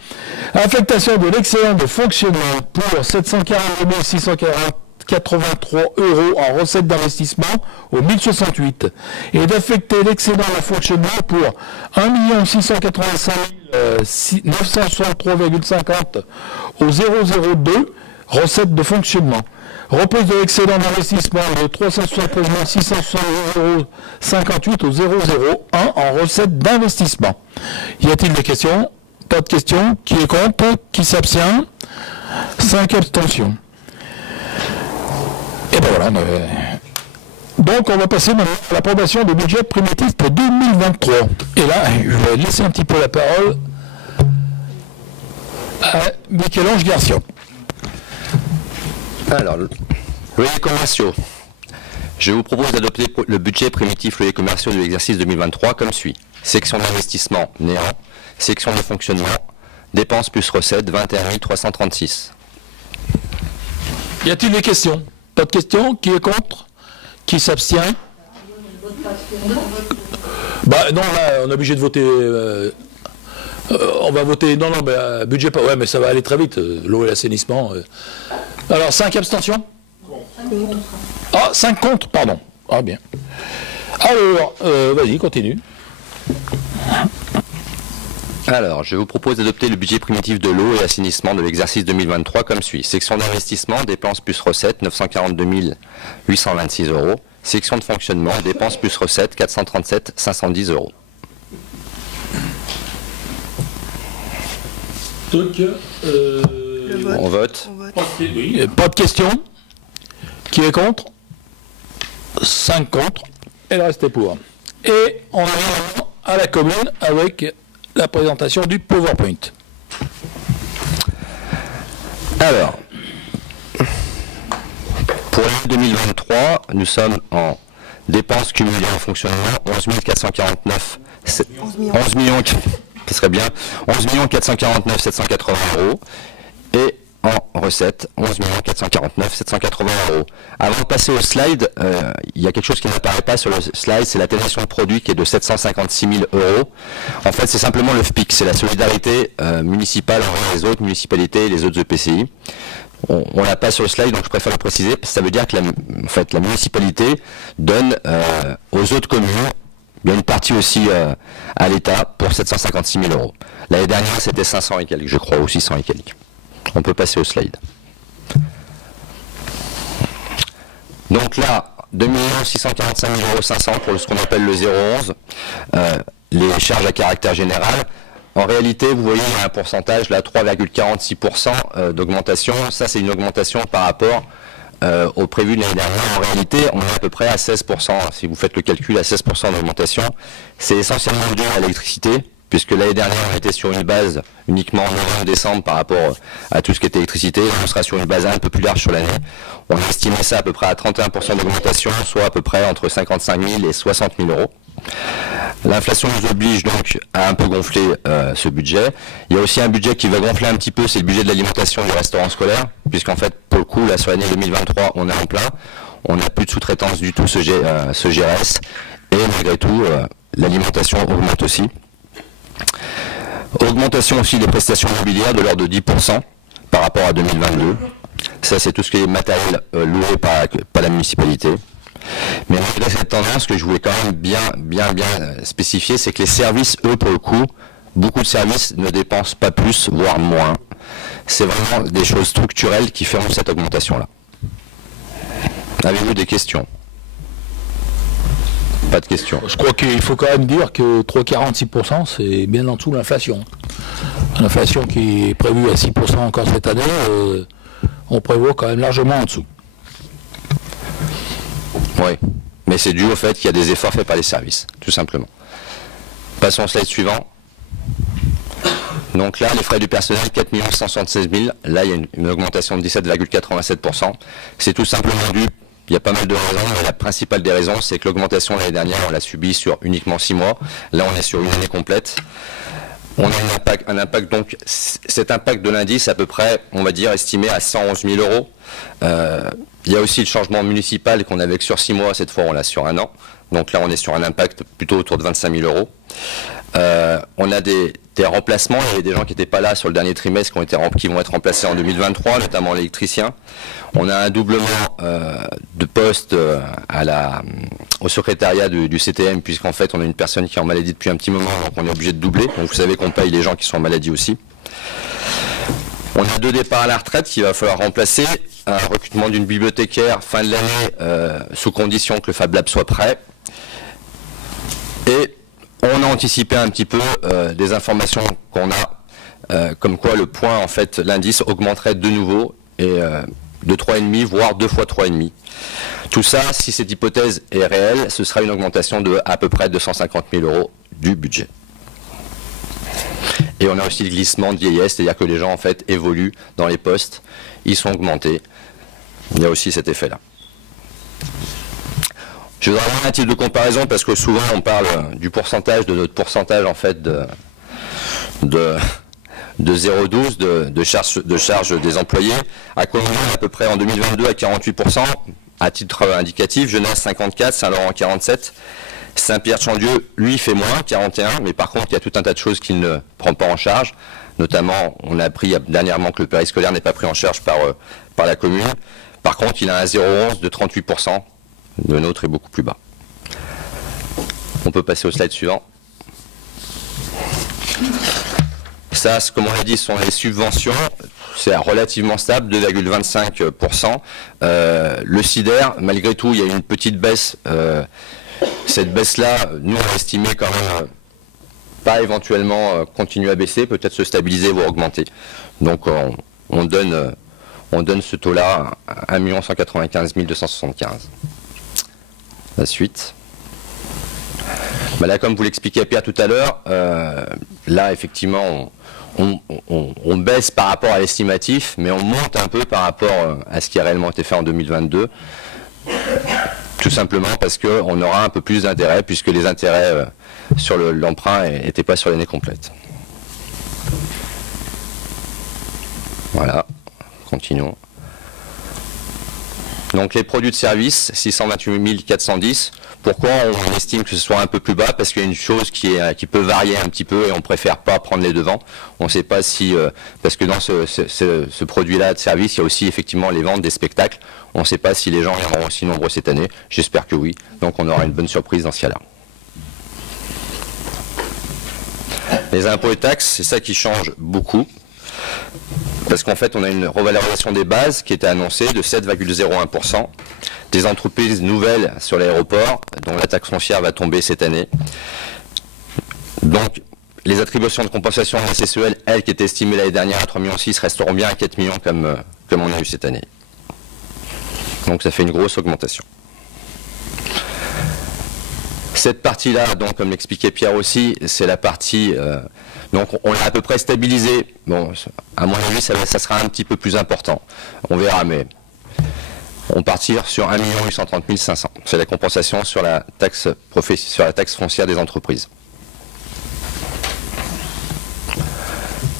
Affectation de l'excédent de fonctionnement pour 742 683 € en recettes d'investissement au 1068 et d'affecter l'excédent de fonctionnement pour 1 685 963,50 € au 002 recettes de fonctionnement. Reprise de l'excédent d'investissement de 373 670,58 € au 001 en recettes d'investissement. Y a-t-il des questions? Pas de questions. Qui est contre? Qui s'abstient? 5 abstentions. Et bien voilà. Donc on va passer maintenant à l'approbation du budget primitif pour 2023. Et là, je vais laisser un petit peu la parole à Michel-Ange Garcia. Alors, loyers commerciaux. Je vous propose d'adopter le budget primitif loyers commerciaux de l'exercice 2023 comme suit. Section d'investissement, néant. Section de fonctionnement, dépenses plus recettes, 21 336. Y a-t-il des questions? Pas de questions? Qui est contre? Qui s'abstient? Bah non, là, on est obligé de voter... on va voter... Non, budget pas... Ouais, mais ça va aller très vite, l'eau et l'assainissement... Alors, 5 abstentions? Ah, 5 contre, pardon. Ah, bien. Alors, vas-y, continue. Alors, je vous propose d'adopter le budget primitif de l'eau et l'assainissement de l'exercice 2023 comme suit. Section d'investissement, dépenses plus recettes, 942 826 €. Section de fonctionnement, dépenses plus recettes, 437 510 €. Donc, on vote. Oui, pas de questions. Qui est contre? 5 contre. Et le reste est pour. Et on arrive à la commune avec la présentation du PowerPoint. Alors, pour l'année 2023, nous sommes en dépenses cumulées en fonctionnement 11 449, 11 millions, ce serait bien, 11 449 780 € et en recettes 11 449 780 €. Avant de passer au slide, il y a quelque chose qui n'apparaît pas sur le slide, c'est l'atténuation de produit qui est de 756 000 €. En fait, c'est simplement le FPIC, c'est la solidarité municipale envers les autres municipalités et les autres EPCI. On l'a pas sur le slide, donc je préfère le préciser, parce que ça veut dire que la municipalité donne aux autres communes, il y a une partie aussi à l'État pour 756 000 €. L'année dernière, c'était 500 et quelques, je crois, ou 600 et quelques. On peut passer au slide. Donc là, 2 645 500 € pour ce qu'on appelle le 011, les charges à caractère général. En réalité, vous voyez, il y a un pourcentage, là, 3,46% d'augmentation. Ça, c'est une augmentation par rapport au prévu de l'année dernière. En réalité, on est à peu près à 16%. Si vous faites le calcul, à 16% d'augmentation. C'est essentiellement dû à l'électricité, puisque l'année dernière, on était sur une base uniquement en novembre-décembre par rapport à tout ce qui était électricité. On sera sur une base un peu plus large sur l'année. On estimait ça à peu près à 31% d'augmentation, soit à peu près entre 55 000 et 60 000 €. L'inflation nous oblige donc à un peu gonfler ce budget. Il y a aussi un budget qui va gonfler un petit peu, c'est le budget de l'alimentation du restaurant scolaire, puisqu'en fait, pour le coup, là, sur l'année 2023, on est en plein. On n'a plus de sous-traitance du tout, ce GRS. Et malgré tout, l'alimentation augmente aussi. Augmentation aussi des prestations immobilières de l'ordre de 10% par rapport à 2022. Ça, c'est tout ce qui est matériel loué par la municipalité. Mais malgré cette tendance, ce que je voulais quand même bien spécifier, c'est que les services, eux, pour le coup, beaucoup de services ne dépensent pas plus, voire moins. C'est vraiment des choses structurelles qui feront cette augmentation-là. Avez-vous des questions? Pas de questions. Je crois qu'il faut quand même dire que 3,46%, c'est bien en dessous de l'inflation. L'inflation qui est prévue à 6% encore cette année, on prévoit quand même largement en dessous. Oui, mais c'est dû au fait qu'il y a des efforts faits par les services, tout simplement. Passons au slide suivant. Donc là, les frais du personnel, 4 176 000. Là, il y a une augmentation de 17,87%. C'est tout simplement dû, il y a pas mal de raisons, mais la principale des raisons, c'est que l'augmentation l'année dernière, on l'a subie sur uniquement 6 mois. Là, on est sur une année complète. On a un impact, donc cet impact de l'indice, à peu près, on va dire, estimé à 111 000 €. Il y a aussi le changement municipal qu'on avait que sur 6 mois, cette fois on l'a sur 1 an. Donc là on est sur un impact plutôt autour de 25 000 €. On a des remplacements, il y avait des gens qui n'étaient pas là sur le dernier trimestre qui vont être remplacés en 2023, notamment l'électricien. On a un doublement de postes au secrétariat du CTM, puisqu'en fait on a une personne qui est en maladie depuis un petit moment, donc on est obligé de doubler. Donc vous savez qu'on paye les gens qui sont en maladie aussi. On a 2 départs à la retraite qu'il va falloir remplacer. Un recrutement d'une bibliothécaire fin de l'année sous condition que le Fab Lab soit prêt. Et on a anticipé un petit peu des informations qu'on a, comme quoi le point, en fait, l'indice augmenterait de nouveau et de 3,5, voire 2 fois 3,5. Tout ça, si cette hypothèse est réelle, ce sera une augmentation de à peu près 250 000 € du budget. Et on a aussi le glissement de vieillesse, c'est-à-dire que les gens en fait évoluent dans les postes, ils sont augmentés. Il y a aussi cet effet-là. Je voudrais avoir un type de comparaison parce que souvent on parle du pourcentage, de notre pourcentage en fait de 0,12 de charge des employés. À Colombie, à peu près en 2022 à 48%, à titre indicatif, Genasse 54, Saint-Laurent 47. Saint-Pierre-de-Chandieu, lui, fait moins, 41, mais par contre, il y a tout un tas de choses qu'il ne prend pas en charge. Notamment, on a appris dernièrement que le périscolaire n'est pas pris en charge par la commune. Par contre, il a un 0,11 de 38%. Le nôtre est beaucoup plus bas. On peut passer au slide suivant. Ça, comme on l'a dit, ce sont les subventions. C'est relativement stable, 2,25%. Le SIDER, malgré tout, il y a une petite baisse. Cette baisse-là, nous, on estimait quand même pas éventuellement continuer à baisser, peut-être se stabiliser, voire augmenter. Donc, on donne ce taux-là à 1 195 275. La suite. Là, comme vous l'expliquiez Pierre tout à l'heure, là, effectivement, on baisse par rapport à l'estimatif, mais on monte un peu par rapport à ce qui a réellement été fait en 2022. Tout simplement parce qu'on aura un peu plus d'intérêt, puisque les intérêts sur l'emprunt n'étaient pas sur l'année complète. Voilà, continuons. Donc les produits de service, 628 410. Pourquoi on estime que ce soit un peu plus bas? Parce qu'il y a une chose qui peut varier un petit peu et on préfère pas prendre les devants. On ne sait pas si... parce que dans ce produit-là de service, il y a aussi effectivement les ventes des spectacles. On ne sait pas si les gens iront aussi nombreux cette année. J'espère que oui. Donc on aura une bonne surprise dans ce cas-là. Les impôts et taxes, c'est ça qui change beaucoup. Parce qu'en fait, on a une revalorisation des bases qui était annoncée de 7,01%. Des entreprises nouvelles sur l'aéroport, dont la taxe foncière va tomber cette année. Donc, les attributions de compensation de la CCEL, elles qui étaient estimées l'année dernière à 3,6 millions, resteront bien à 4 millions comme on a eu cette année. Donc ça fait une grosse augmentation. Cette partie-là, donc comme l'expliquait Pierre aussi, c'est la partie... donc on l'a à peu près stabilisé. Bon, à mon avis, ça sera un petit peu plus important. On verra, mais on partira sur 1 830 500. C'est la compensation sur la taxe foncière des entreprises.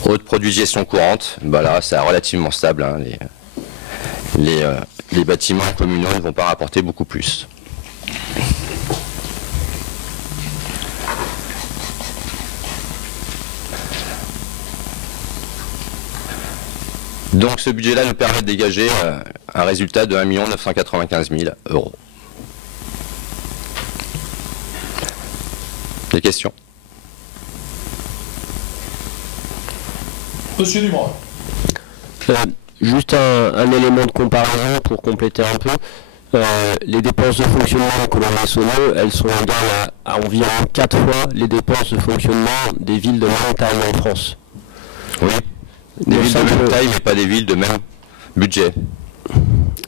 Autres produits de gestion courante, bah là, c'est relativement stable. Hein, les bâtiments communaux ne vont pas rapporter beaucoup plus. Donc ce budget-là nous permet de dégager un résultat de 1 995 000 €. Des questions? Monsieur Dumont. Juste un élément de comparaison pour compléter un peu. Les dépenses de fonctionnement de Colombey-Saunieux, elles sont égales à environ 4 fois les dépenses de fonctionnement des villes de même taille en France. Oui, des villes de même taille, mais pas des villes de même budget.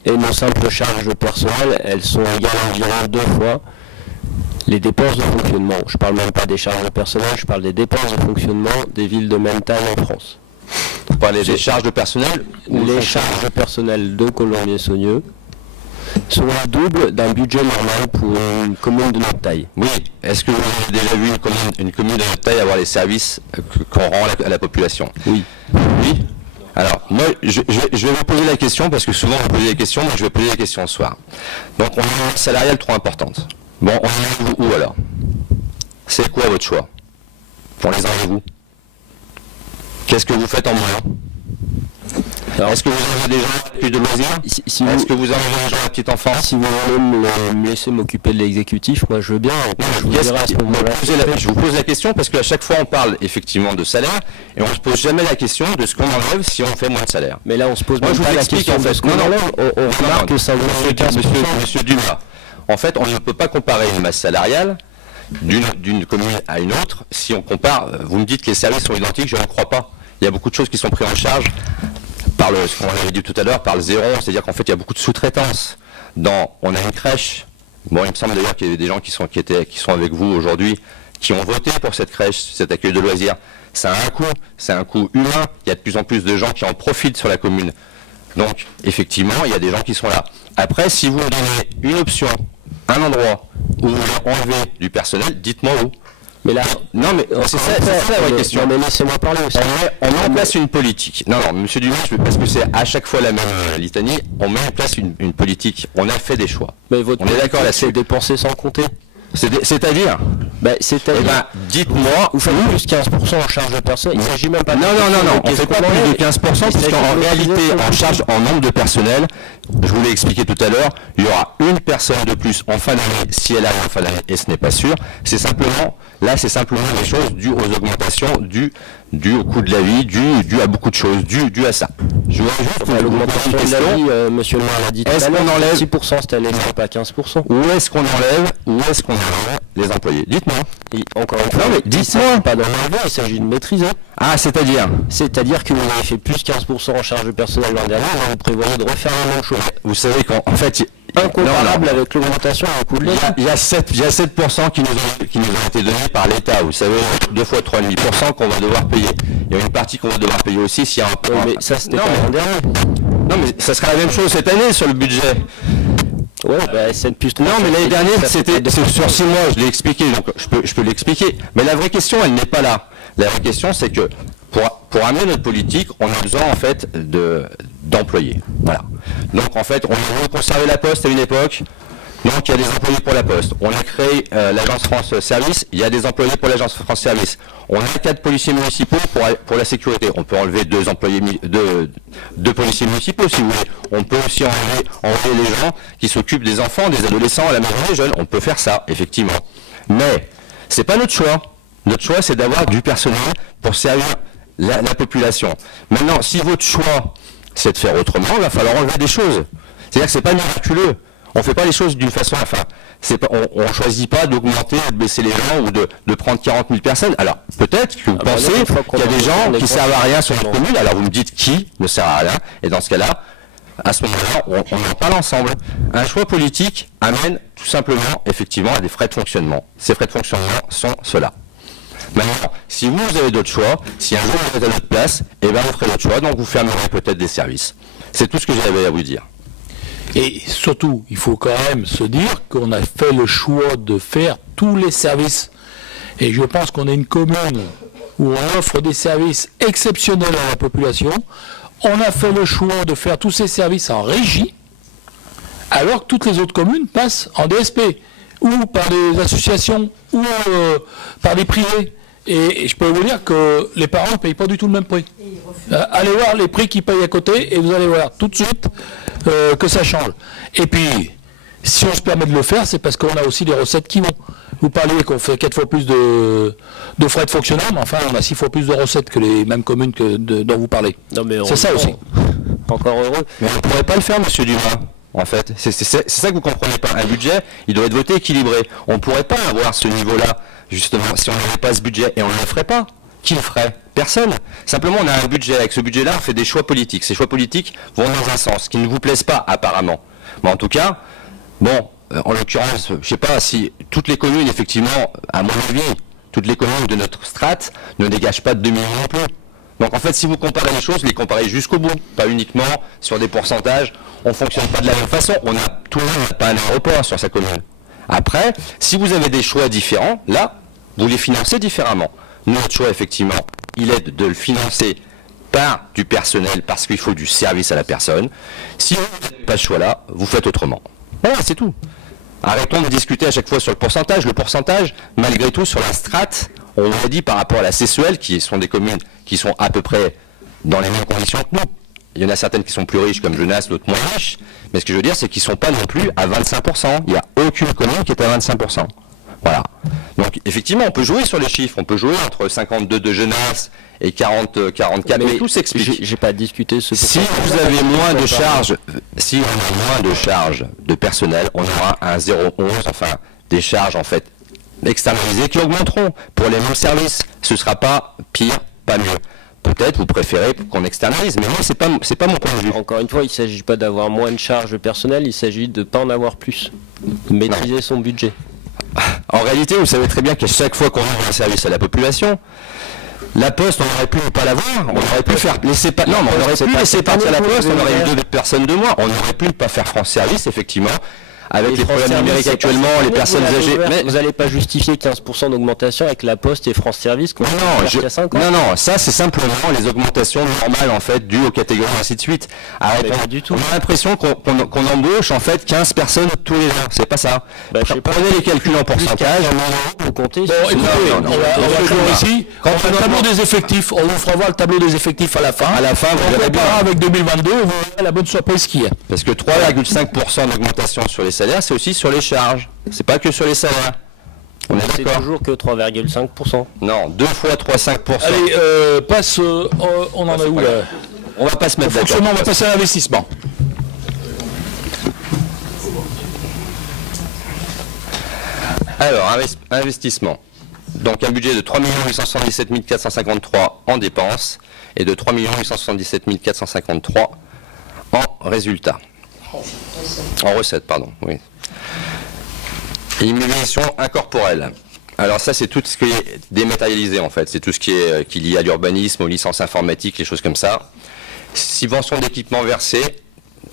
Et nos simples charges personnelles, elles sont égales à environ 2 fois les dépenses de fonctionnement. Je ne parle même pas des charges personnelles, je parle des dépenses de fonctionnement des villes de même taille en France. Vous parlez des charges de personnel ou les charges personnelles de Colombey-Saunieux sont le double d'un budget normal pour une commune de notre taille. Oui. Est-ce que vous avez déjà vu une commune de notre taille avoir les services qu'on rend à la population? Oui. Oui. Alors, moi, je vais vous poser la question, parce que souvent vous posez des questions, mais je vais poser la question ce soir. Donc, on a une salariale trop importante. Bon, on enlève où alors? C'est quoi votre choix? On les enlève où? Qu'est-ce que vous faites en moins? Est-ce que vous avez des gens avec plus de loisirs? Est-ce que vous avez des gens à petite enfance? Si vous voulez me laisser m'occuper de l'exécutif, moi je veux bien. Je vous pose la question parce qu'à chaque fois on parle effectivement de salaire et on ne se pose jamais la question de ce qu'on enlève si on fait moins de salaire. Mais là on se pose même pas la question en fait. De ce qu'on enlève. On remarque que ça vaut 15%. Monsieur Dumas, en fait on ne peut pas comparer une masse salariale d'une commune à une autre. Si on compare, vous me dites que les services sont identiques, je ne crois pas. Il y a beaucoup de choses qui sont prises en charge par ce qu'on avait dit tout à l'heure, par le zéro, c'est-à-dire qu'en fait il y a beaucoup de sous-traitance. On a une crèche, bon il me semble d'ailleurs qu'il y a des gens qui sont avec vous aujourd'hui, qui ont voté pour cette crèche, cet accueil de loisirs. Ça a un coût, c'est un coût humain, il y a de plus en plus de gens qui en profitent sur la commune. Donc effectivement, il y a des gens qui sont là. Après, si vous me donnez une option, un endroit où vous voulez enlever du personnel, dites-moi où. Mais là, non, mais c'est ça la vraie question. Non, mais laissez-moi parler aussi. On met en place une politique. Non, monsieur Dumont, parce que c'est à chaque fois la même litanie, on met en place une politique. On a fait des choix. Mais votre on est d'accord là, c'est dépenser sans compter. C'est-à-dire dites-moi, vous faites plus 15% en charge de personnes. Il ne s'agit même pas de... Non, on ne fait pas plus de 15%, parce qu'en réalité, en charge, en nombre de personnel, je vous l'ai expliqué tout à l'heure, il y aura une personne de plus en fin d'année, si elle arrive en fin d'année, et ce n'est pas sûr. C'est simplement des choses dues aux augmentations, dues au coût de la vie, dues à beaucoup de choses, dues à ça. Je vois juste l'augmentation de la vie, monsieur le maire l'a dit tout à l'heure, est-ce qu'on enlève 6% cette année, pas 15%. Où est-ce qu'on enlève les employés? Dites-moi. Encore une fois, dites-moi. Pas d'enlever, il s'agit de maîtriser. Ah, c'est-à-dire que vous avez fait plus 15% en charge de personnel l'an dernier, vous prévoyez de refaire la même chose. Vous savez qu'en fait... Incomparable avec l'augmentation du coût de l'État. Il y a 7% qui nous ont été donnés par l'État. Vous savez, 2 fois 3,5% qu'on va devoir payer. Il y a une partie qu'on va devoir payer aussi s'il y a un... mais ça, c'était pas l'an dernier. Non, mais ça sera la même chose cette année sur le budget. Ouais, c'est plus... Non, mais l'année dernière, c'était sur 6 mois, je l'ai expliqué, donc je peux l'expliquer. Mais la vraie question, elle n'est pas là. La vraie question, c'est que pour amener notre politique, on a besoin en fait d'employés. Voilà. Donc en fait, on a voulu conserver la Poste à une époque. Donc il y a des employés pour la Poste. On a créé l'Agence France Service. Il y a des employés pour l'Agence France Service. On a 4 policiers municipaux pour la sécurité. On peut enlever 2 policiers municipaux si vous voulez. On peut aussi enlever les gens qui s'occupent des enfants, des adolescents, à la maison des jeunes. On peut faire ça, effectivement. Mais c'est pas notre choix. Notre choix, c'est d'avoir du personnel pour servir la population. Maintenant, si votre choix, c'est de faire autrement, il va falloir enlever des choses. C'est-à-dire que c'est pas miraculeux. On ne fait pas les choses d'une façon... Enfin, on ne choisit pas d'augmenter, de baisser les gens ou de prendre 40 000 personnes. Alors, peut-être que vous pensez qu'il y a des gens qui ne servent à rien sur notre commune. Alors, vous me dites qui ne sert à rien. Et dans ce cas-là, à ce moment-là, on en parle ensemble. Un choix politique amène tout simplement, effectivement, à des frais de fonctionnement. Ces frais de fonctionnement sont ceux-là. Maintenant, si vous avez d'autres choix, si un jour vous êtes à notre place, eh bien vous ferez votre choix, donc vous fermerez peut-être des services. C'est tout ce que j'avais à vous dire. Et surtout, il faut quand même se dire qu'on a fait le choix de faire tous les services. Et je pense qu'on est une commune où on offre des services exceptionnels à la population. On a fait le choix de faire tous ces services en régie, alors que toutes les autres communes passent en DSP, ou par des associations, ou par des privés. Et je peux vous dire que les parents ne payent pas du tout le même prix. Allez voir les prix qu'ils payent à côté et vous allez voir tout de suite que ça change. Et puis, si on se permet de le faire, c'est parce qu'on a aussi des recettes qui vont. Vous parlez qu'on fait 4 fois plus de frais de fonctionnement, mais enfin, on a 6 fois plus de recettes que les mêmes communes dont vous parlez. C'est ça aussi. Encore heureux. Mais on ne pourrait pas le faire, monsieur Dumas. En fait, c'est ça que vous ne comprenez pas. Un budget, il doit être voté équilibré. On ne pourrait pas avoir ce niveau-là, justement, si on n'avait pas ce budget, et on ne le ferait pas. Qui le ferait? Personne. Simplement, on a un budget. Avec ce budget-là, on fait des choix politiques. Ces choix politiques vont dans un sens qui ne vous plaise pas, apparemment. Mais en tout cas, bon, en l'occurrence, je ne sais pas si toutes les communes, effectivement, à mon avis, toutes les communes de notre strate ne dégagent pas de 2 millions non plus. Donc en fait, si vous comparez les choses, les comparez jusqu'au bout, pas uniquement sur des pourcentages. On ne fonctionne pas de la même façon. Tout le monde n'a pas un aéroport sur sa commune. Après, si vous avez des choix différents, là, vous les financez différemment. Notre choix, effectivement, il est de le financer par du personnel parce qu'il faut du service à la personne. Si vous n'avez pas ce choix-là, vous faites autrement. Voilà, c'est tout. Arrêtons de discuter à chaque fois sur le pourcentage. Le pourcentage, malgré tout, sur la strate, on l'a dit par rapport à la CCEL, qui sont des communes qui sont à peu près dans les mêmes conditions que nous. Il y en a certaines qui sont plus riches comme Genasse, d'autres moins riches. Mais ce que je veux dire, c'est qu'ils ne sont pas non plus à 25%. Il n'y a aucune commune qui est à 25%. Voilà. Donc effectivement, on peut jouer sur les chiffres. On peut jouer entre 52 de Genasse et 44. Mais tout s'explique. J'ai pas discuté ce. Si vous avez moins de charges, si on a moins de charges de personnel, on aura un 0,11, enfin des charges en fait externalisées qui augmenteront pour les mêmes services. Ce ne sera pas pire, pas mieux. Peut-être vous préférez qu'on externalise, mais moi c'est pas mon point de vue. Encore une fois, il ne s'agit pas d'avoir moins de charges personnelles, il s'agit de ne pas en avoir plus. Maîtriser son budget. En réalité, vous savez très bien qu'à chaque fois qu'on offre un service à la population, la Poste, on aurait pu ne pas l'avoir, on aurait pu laisser partir la Poste, on aurait eu 2 personnes de moins, on aurait pu ne pas faire France Service, effectivement. Avec les problèmes numériques actuellement, les personnes âgées... Mais vous n'allez pas justifier 15% d'augmentation avec la Poste et France Service qu'on il y a 5 ans. Non, ça c'est simplement les augmentations normales en fait, dues aux catégories, ainsi de suite. Pas du tout. On a l'impression qu'on embauche en fait 15 personnes tous les ans, c'est pas ça. Prenez les calculs en pourcentage. Vous comptez. Bon, écoutez, on va jouer ici. Quand on a le tableau des effectifs, on vous fera voir le tableau des effectifs à la fin. À la fin, vous verrez bien. Avec 2022, vous verrez la bonne surprise qu'il y a. Parce que 3,5% d'augmentation sur les salaires, c'est aussi sur les charges. C'est pas que sur les salaires. On est c'est toujours que 3,5%. Non, 2 fois 3,5%. Allez, passe. On en est où là? On va pas se mettre d'accord. On va passer à l'investissement. Alors, investissement. Donc un budget de 3 877 453 en dépenses et de 3 877 453 en résultat. En recettes, pardon, oui. Immobilisation incorporelle. Alors ça, c'est tout ce qui est dématérialisé, en fait. C'est tout ce qui est lié à l'urbanisme, aux licences informatiques, les choses comme ça. Subventions d'équipement versées.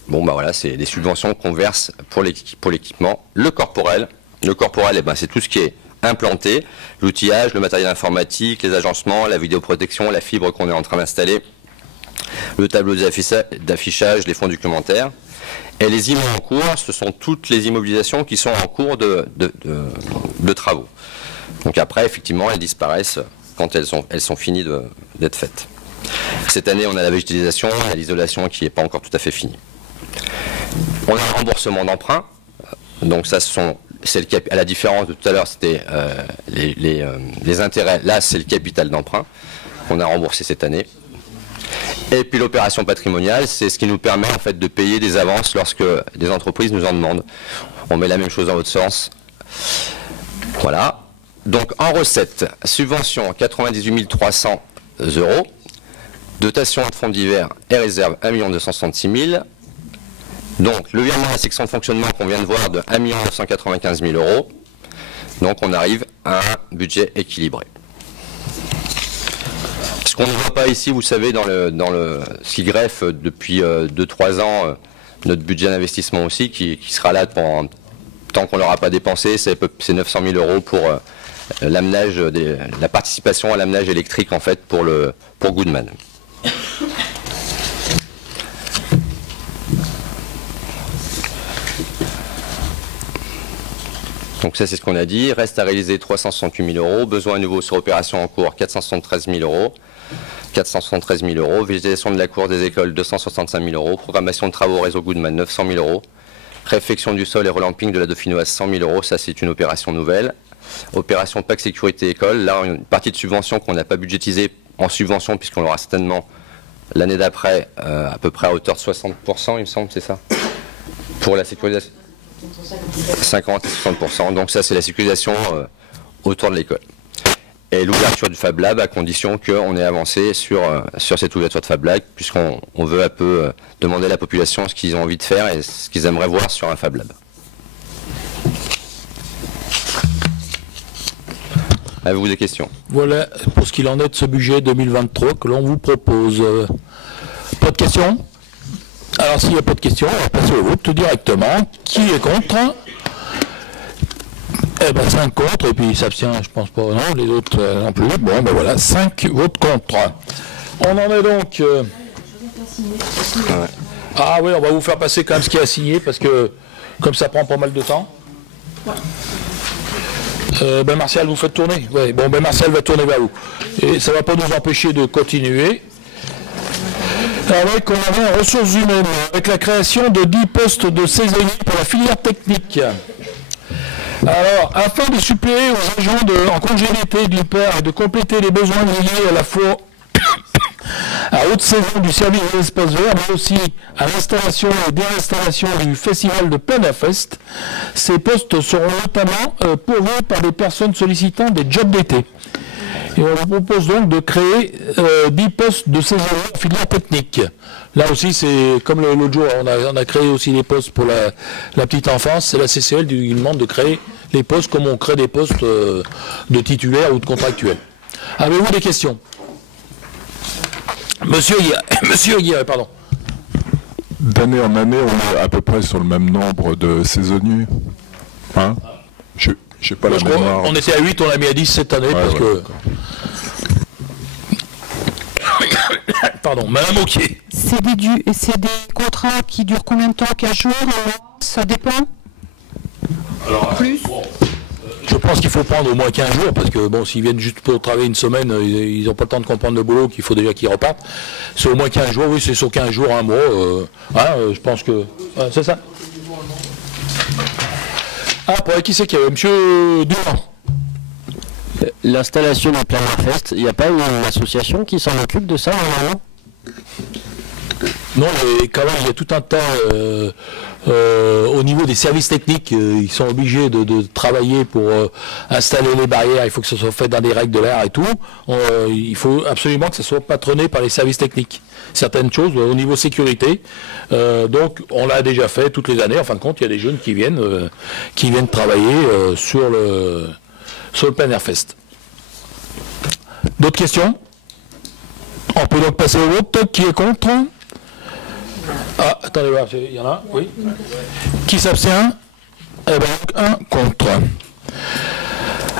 Bon, bah voilà, c'est des subventions qu'on verse pour l'équipement. Le corporel, eh ben, c'est tout ce qui est implanté. L'outillage, le matériel informatique, les agencements, la vidéoprotection, la fibre qu'on est en train d'installer. Le tableau d'affichage, les fonds documentaires. Et les IMO en cours, ce sont toutes les immobilisations qui sont en cours de travaux. Donc après, effectivement, elles disparaissent quand elles sont finies d'être faites. Cette année, on a la végétalisation, on a l'isolation qui n'est pas encore tout à fait finie. On a un remboursement d'emprunt. Donc ça, à la différence de tout à l'heure, c'était les intérêts. Là, c'est le capital d'emprunt. qu'on a remboursé cette année. Et puis l'opération patrimoniale, c'est ce qui nous permet en fait de payer des avances lorsque des entreprises nous en demandent. On met la même chose dans l'autre sens. Voilà. Donc en recette, subvention 98 300 €, dotation de fonds divers et réserve 1 266 000. Donc le virement à la section de fonctionnement qu'on vient de voir de 1 995 000 €. Donc on arrive à un budget équilibré. Ce qu'on ne voit pas ici, vous savez, ce qui greffe depuis 2-3 ans notre budget d'investissement aussi, qui sera là tant qu'on ne l'aura pas dépensé, c'est 900 000 € pour l'amenage, la participation à l'amenage électrique en fait pour Goodman. Donc ça c'est ce qu'on a dit. Reste à réaliser 368 000 €. Besoin à nouveau sur opération en cours 473 000 €. 473 000 €. Végétation de la cour des écoles 265 000 €. Programmation de travaux réseau Goodman 900 000 €. Réfection du sol et relamping de la Dauphinoise 100 000 €. Ça c'est une opération nouvelle. Opération PAC sécurité école. Là une partie de subvention qu'on n'a pas budgétisée en subvention puisqu'on l'aura certainement l'année d'après à peu près à hauteur de 60%, il me semble, c'est ça, pour la sécurisation. 50 à 60%. Donc ça c'est la sécurisation autour de l'école. Et l'ouverture du Fab Lab à condition qu'on ait avancé sur cette ouverture de Fab Lab, puisqu'on veut un peu demander à la population ce qu'ils ont envie de faire et ce qu'ils aimeraient voir sur un Fab Lab. Avez-vous des questions? Voilà pour ce qu'il en est de ce budget 2023 que l'on vous propose. Pas de questions? Alors s'il n'y a pas de questions, on va passer au vote directement. Qui est contre? Eh bien 5 contre, et puis il s'abstient, je pense pas, non, les autres non plus. Bon, ben voilà, 5 votes contre. On en est donc... Ah oui, on va vous faire passer quand même ce qui est à signer, parce que comme ça prend pas mal de temps. Ben Martial, vous faites tourner. Ouais, bon, ben Martial va tourner vers vous. Et ça ne va pas nous empêcher de continuer. Avec, on avait en ressources humaines, avec la création de 10 postes de saisonniers pour la filière technique. Alors, afin de suppléer aux agents en congé d'été d'une part et de compléter les besoins liés à la fois à haute saison du service des espaces verts, mais aussi à l'installation et désinstallation du festival de Planafest, ces postes seront notamment pourvus par des personnes sollicitant des jobs d'été. Et on vous propose donc de créer 10 postes de saisonniers en filière technique. Là aussi, c'est comme l'autre jour, on a créé aussi des postes pour la petite enfance. C'est la CCL qui demande de créer les postes comme on crée des postes de titulaires ou de contractuels. Avez-vous des questions? Monsieur Guillaume, pardon. D'année en année, on est à peu près sur le même nombre de saisonniers. Hein? Je sais pas la mémoire. On était à 8, on l'a mis à 10 cette année, parce que... Pardon, Madame Auquier. C'est des contrats qui durent combien de temps? 15 jours? Ça dépend? Alors, plus bon, je pense qu'il faut prendre au moins 15 jours, parce que bon, s'ils viennent juste pour travailler une semaine, ils n'ont pas le temps de comprendre le boulot, qu'il faut déjà qu'ils repartent. C'est au moins 15 jours, oui, c'est sur 15 jours, un mois. Je pense que... c'est ça. Ah, pour qui c'est qu'il y avait? Monsieur Durand. L'installation du Planafest, il n'y a pas une association qui s'en occupe de ça normalement? Non, mais quand même, il y a tout un tas, au niveau des services techniques, ils sont obligés de travailler pour installer les barrières, il faut que ce soit fait dans des règles de l'art et tout. Il faut absolument que ce soit patronné par les services techniques. Certaines choses au niveau sécurité. Donc, on l'a déjà fait toutes les années. En fin de compte, il y a des jeunes qui viennent travailler sur le Planafest. D'autres questions? On peut donc passer au vote. Qui est contre? Ah, attendez, il y en a, oui. Qui s'abstient? Eh bien, un contre.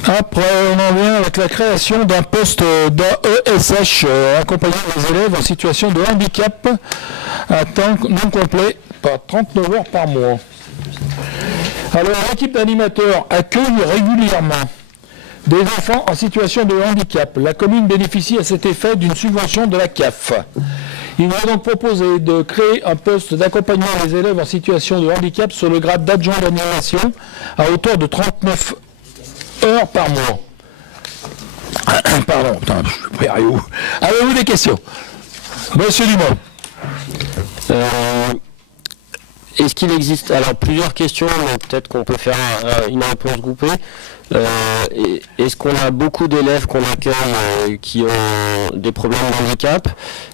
Après, on en vient avec la création d'un poste d'AESH, accompagnant les élèves en situation de handicap à temps non complet par 39 heures par mois. Alors, l'équipe d'animateurs accueille régulièrement des enfants en situation de handicap. La commune bénéficie à cet effet d'une subvention de la CAF. Il va donc proposer de créer un poste d'accompagnement des élèves en situation de handicap sur le grade d'adjoint d'animation à hauteur de 39 heures par mois. Pardon, putain, je suis prêt à où. Avez-vous des questions? Monsieur Dumont. Est-ce qu'il existe, alors plusieurs questions, mais peut-être qu'on peut faire une réponse groupée. Est-ce qu'on a beaucoup d'élèves qu'on accueille qui ont des problèmes de handicap?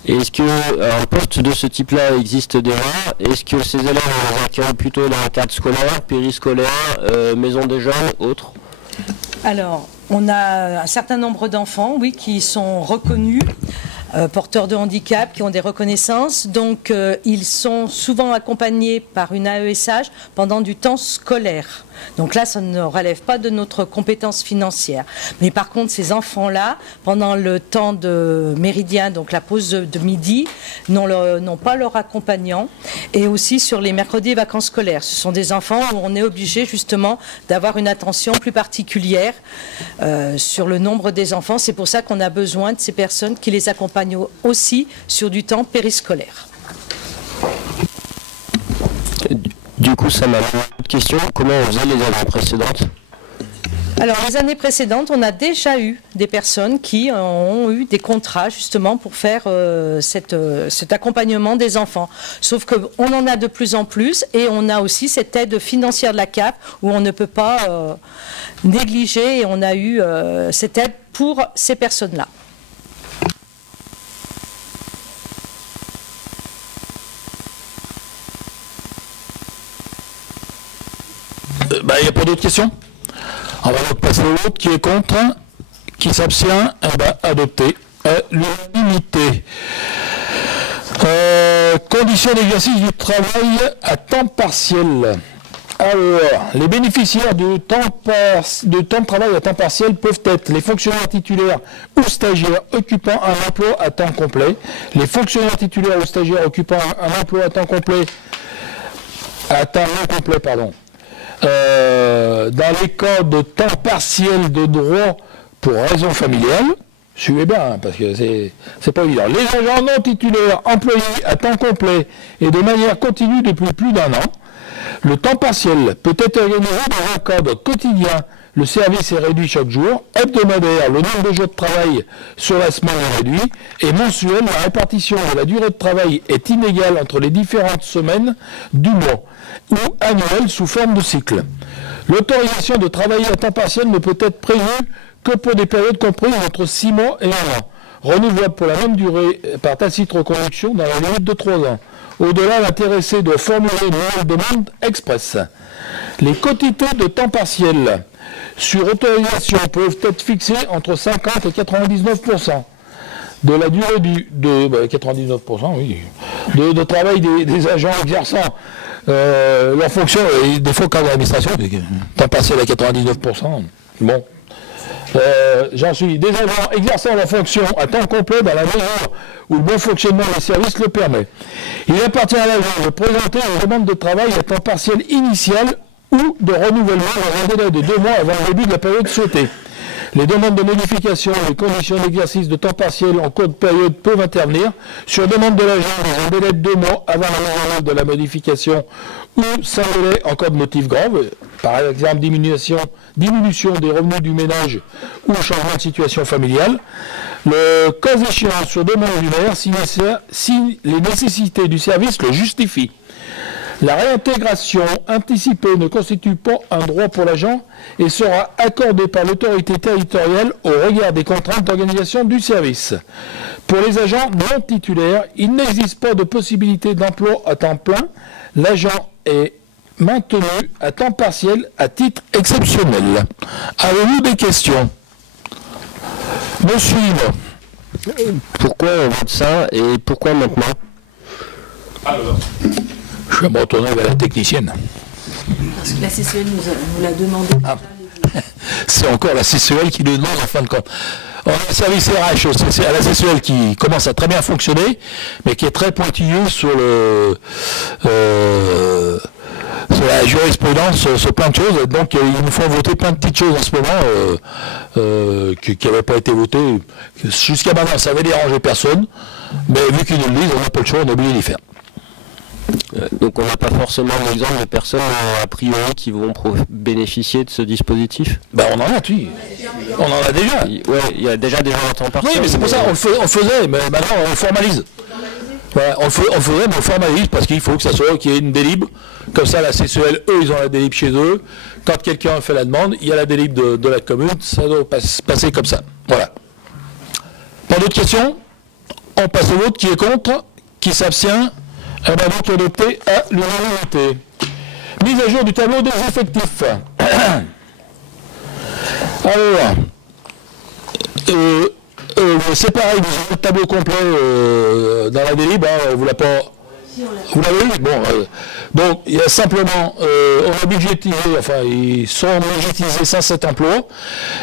Est-ce qu'un poste de ce type-là existe déjà? Est-ce que ces élèves, on les accueille plutôt dans un cadre scolaire, périscolaire, maison des jeunes, autres? Alors, on a un certain nombre d'enfants, oui, qui sont reconnus, porteurs de handicap, qui ont des reconnaissances. Donc, ils sont souvent accompagnés par une AESH pendant du temps scolaire. Donc là, ça ne relève pas de notre compétence financière. Mais par contre, ces enfants-là, pendant le temps de méridien, donc la pause de midi, n'ont pas leur accompagnant. Et aussi sur les mercredis et vacances scolaires. Ce sont des enfants où on est obligé justement d'avoir une attention plus particulière sur le nombre des enfants. C'est pour ça qu'on a besoin de ces personnes qui les accompagnent aussi sur du temps périscolaire. Du coup, ça m'a une autre question. Comment on faisait les années précédentes? Alors, les années précédentes, on a déjà eu des personnes qui ont eu des contrats justement pour faire cet accompagnement des enfants. Sauf qu'on en a de plus en plus et on a aussi cette aide financière de la CAF où on ne peut pas négliger et on a eu cette aide pour ces personnes-là. Il n'y a pas d'autres questions? On va donc passer au vote. Qui est contre? Qui s'abstient? Adopté. L'unanimité. Conditions d'exercice du travail à temps partiel. Alors, les bénéficiaires de temps de travail à temps partiel peuvent être les fonctionnaires titulaires ou stagiaires occupant un emploi à temps complet, les fonctionnaires titulaires ou stagiaires occupant un emploi à temps complet, dans les cas de temps partiel de droit pour raison familiale, suivez bien, hein, parce que c'est pas évident. Les agents non titulaires employés à temps complet et de manière continue depuis plus d'un an, le temps partiel peut être organisé dans un cadre quotidien. Le service est réduit chaque jour, hebdomadaire, le nombre de jours de travail sur la semaine est réduit, et mensuel, la répartition de la durée de travail est inégale entre les différentes semaines du mois, ou annuelle sous forme de cycle. L'autorisation de travailler à temps partiel ne peut être prévue que pour des périodes comprises entre 6 mois et 1 an, renouvelable pour la même durée par tacite reconduction dans la limite de 3 ans. Au-delà, l'intéressé doit formuler une nouvelle demande expresse. Les quantités de temps partiel sur autorisation peuvent être fixées entre 50 et 99% de la durée de 99%, oui, de travail des agents exerçant leur fonction, et des fois quand l'administration, temps partiel à 99%, bon. J'en suis des agents exerçant la fonction à temps complet dans la mesure où le bon fonctionnement des services le permet. Il appartient à l'agent de présenter une demande de travail à temps partiel initial ou de renouvellement dans un délai de 2 mois avant le début de la période souhaitée. Les demandes de modification des conditions d'exercice de temps partiel en cours de période peuvent intervenir sur demande de l'agent dans un délai de 2 mois avant la mise en œuvre de la modification ou sans délai en cas de motif grave, par exemple diminution des revenus du ménage ou changement de situation familiale. Le cas échéant sur demande du maire si les nécessités du service le justifient. La réintégration anticipée ne constitue pas un droit pour l'agent et sera accordée par l'autorité territoriale au regard des contraintes d'organisation du service. Pour les agents non titulaires, il n'existe pas de possibilité d'emploi à temps plein. L'agent est maintenu à temps partiel à titre exceptionnel. Avez-vous des questions? Monsieur Yves. Pourquoi on vote ça et pourquoi maintenant? Alors, je vais me retourner vers la technicienne. Parce que la CCL nous l'a demandé. Ah. C'est encore la CCL qui nous demande en fin de compte. On a un service RH à la CCL qui commence à très bien fonctionner, mais qui est très pointilleux sur la jurisprudence, sur plein de choses. Donc il nous faut voter plein de petites choses en ce moment qui n'avaient pas été votées. Jusqu'à maintenant, ça n'avait dérangé personne, mais vu qu'ils nous le disent, on n'a pas le choix, on est obligé d'y faire. Donc on n'a pas forcément d'exemple de personnes a priori qui vont bénéficier de ce dispositif. Ben on en a, oui. On en a déjà. Ouais, il y a déjà des gens à temps partiel. Oui, mais c'est pour ça on le faisait, mais maintenant on le formalise. Voilà, on le faisait, mais on formalise parce qu'il faut que ça soit qu'il y ait une délib. Comme ça, la CCEL, eux, ils ont la délib chez eux. Quand quelqu'un fait la demande, il y a la délib de la commune. Ça doit passer comme ça. Voilà. Pas d'autres questions? On passe au vote. Qui est contre? Qui s'abstient? Eh bien, donc adopté à l'unanimité. Mise à jour du tableau des effectifs. Alors, c'est pareil, vous avez le tableau complet dans la délib, hein, vous l'avez pas... Vous l'avez eu? Bon, donc il y a simplement, on a budgétisé, enfin ils sont budgétisés 107 emplois,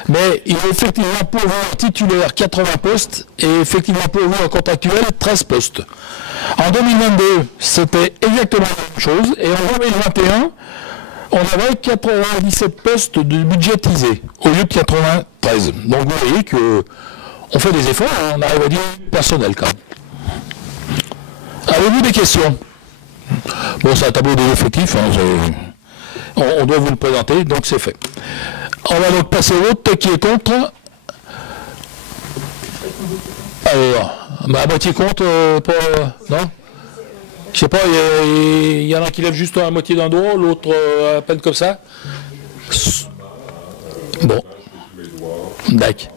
mais il est effectivement pourvu en titulaire 80 postes et effectivement pourvu en contractuel 13 postes. En 2022, c'était exactement la même chose, et en 2021, on avait 97 postes de budgétisés au lieu de 93. Donc vous voyez que on fait des efforts, hein, on arrive à dire personnel quand même. Avez-vous des questions? Bon, c'est un tableau des effectifs, hein, on doit vous le présenter, donc c'est fait. On va donc passer au vote. Qui est contre? Alors, à moitié contre, non? Je sais pas, il y en a qui lèvent juste à moitié d'un doigt, l'autre à peine comme ça. Bon. D'accord.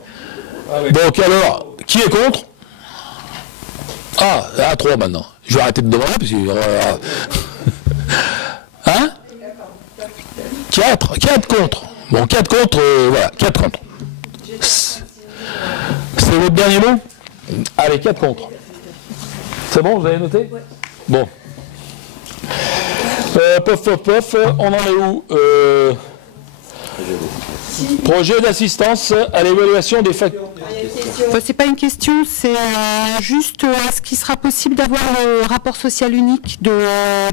Donc alors, qui est contre? Ah, à 3 maintenant. Je vais arrêter de demander, parce que... Hein? 4 contre. Bon, 4 contre, voilà, 4 contre. C'est votre dernier mot? Allez, 4 contre. C'est bon, vous avez noté? Bon. Pof, on en est où? Projet d'assistance à l'évaluation des facteurs. C'est pas une question, c'est juste est-ce qu'il sera possible d'avoir le rapport social unique de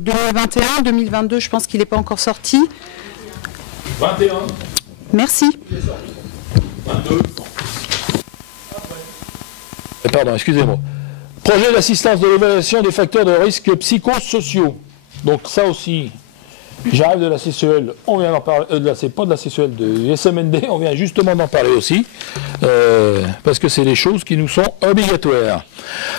2021, 2022, je pense qu'il n'est pas encore sorti. 21. Merci. 22. Pardon, excusez-moi. Projet d'assistance de l'évaluation des facteurs de risque psychosociaux. Donc ça aussi, j'arrive de la CCEL, on vient d'en parler, c'est pas de la CCEL, de SMND, on vient justement d'en parler aussi, parce que c'est des choses qui nous sont obligatoires.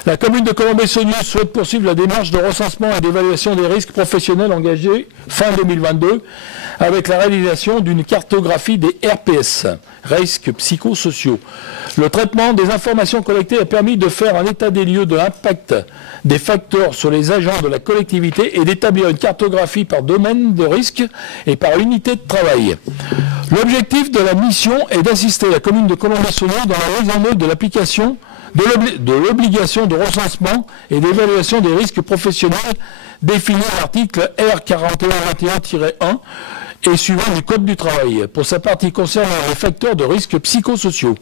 La commune de Colombey-Saunier souhaite poursuivre la démarche de recensement et d'évaluation des risques professionnels engagés fin 2022 avec la réalisation d'une cartographie des RPS, risques psychosociaux. Le traitement des informations collectées a permis de faire un état des lieux de l'impact des facteurs sur les agents de la collectivité et d'établir une cartographie par domaine de risque et par unité de travail. L'objectif de la mission est d'assister la commune de Colombey-Saunier dans la mise en œuvre de l'application de l'obligation de recensement et d'évaluation des risques professionnels définis à l'article R4121-1 et suivant du Code du travail, pour sa partie concernant les facteurs de risque psychosociaux.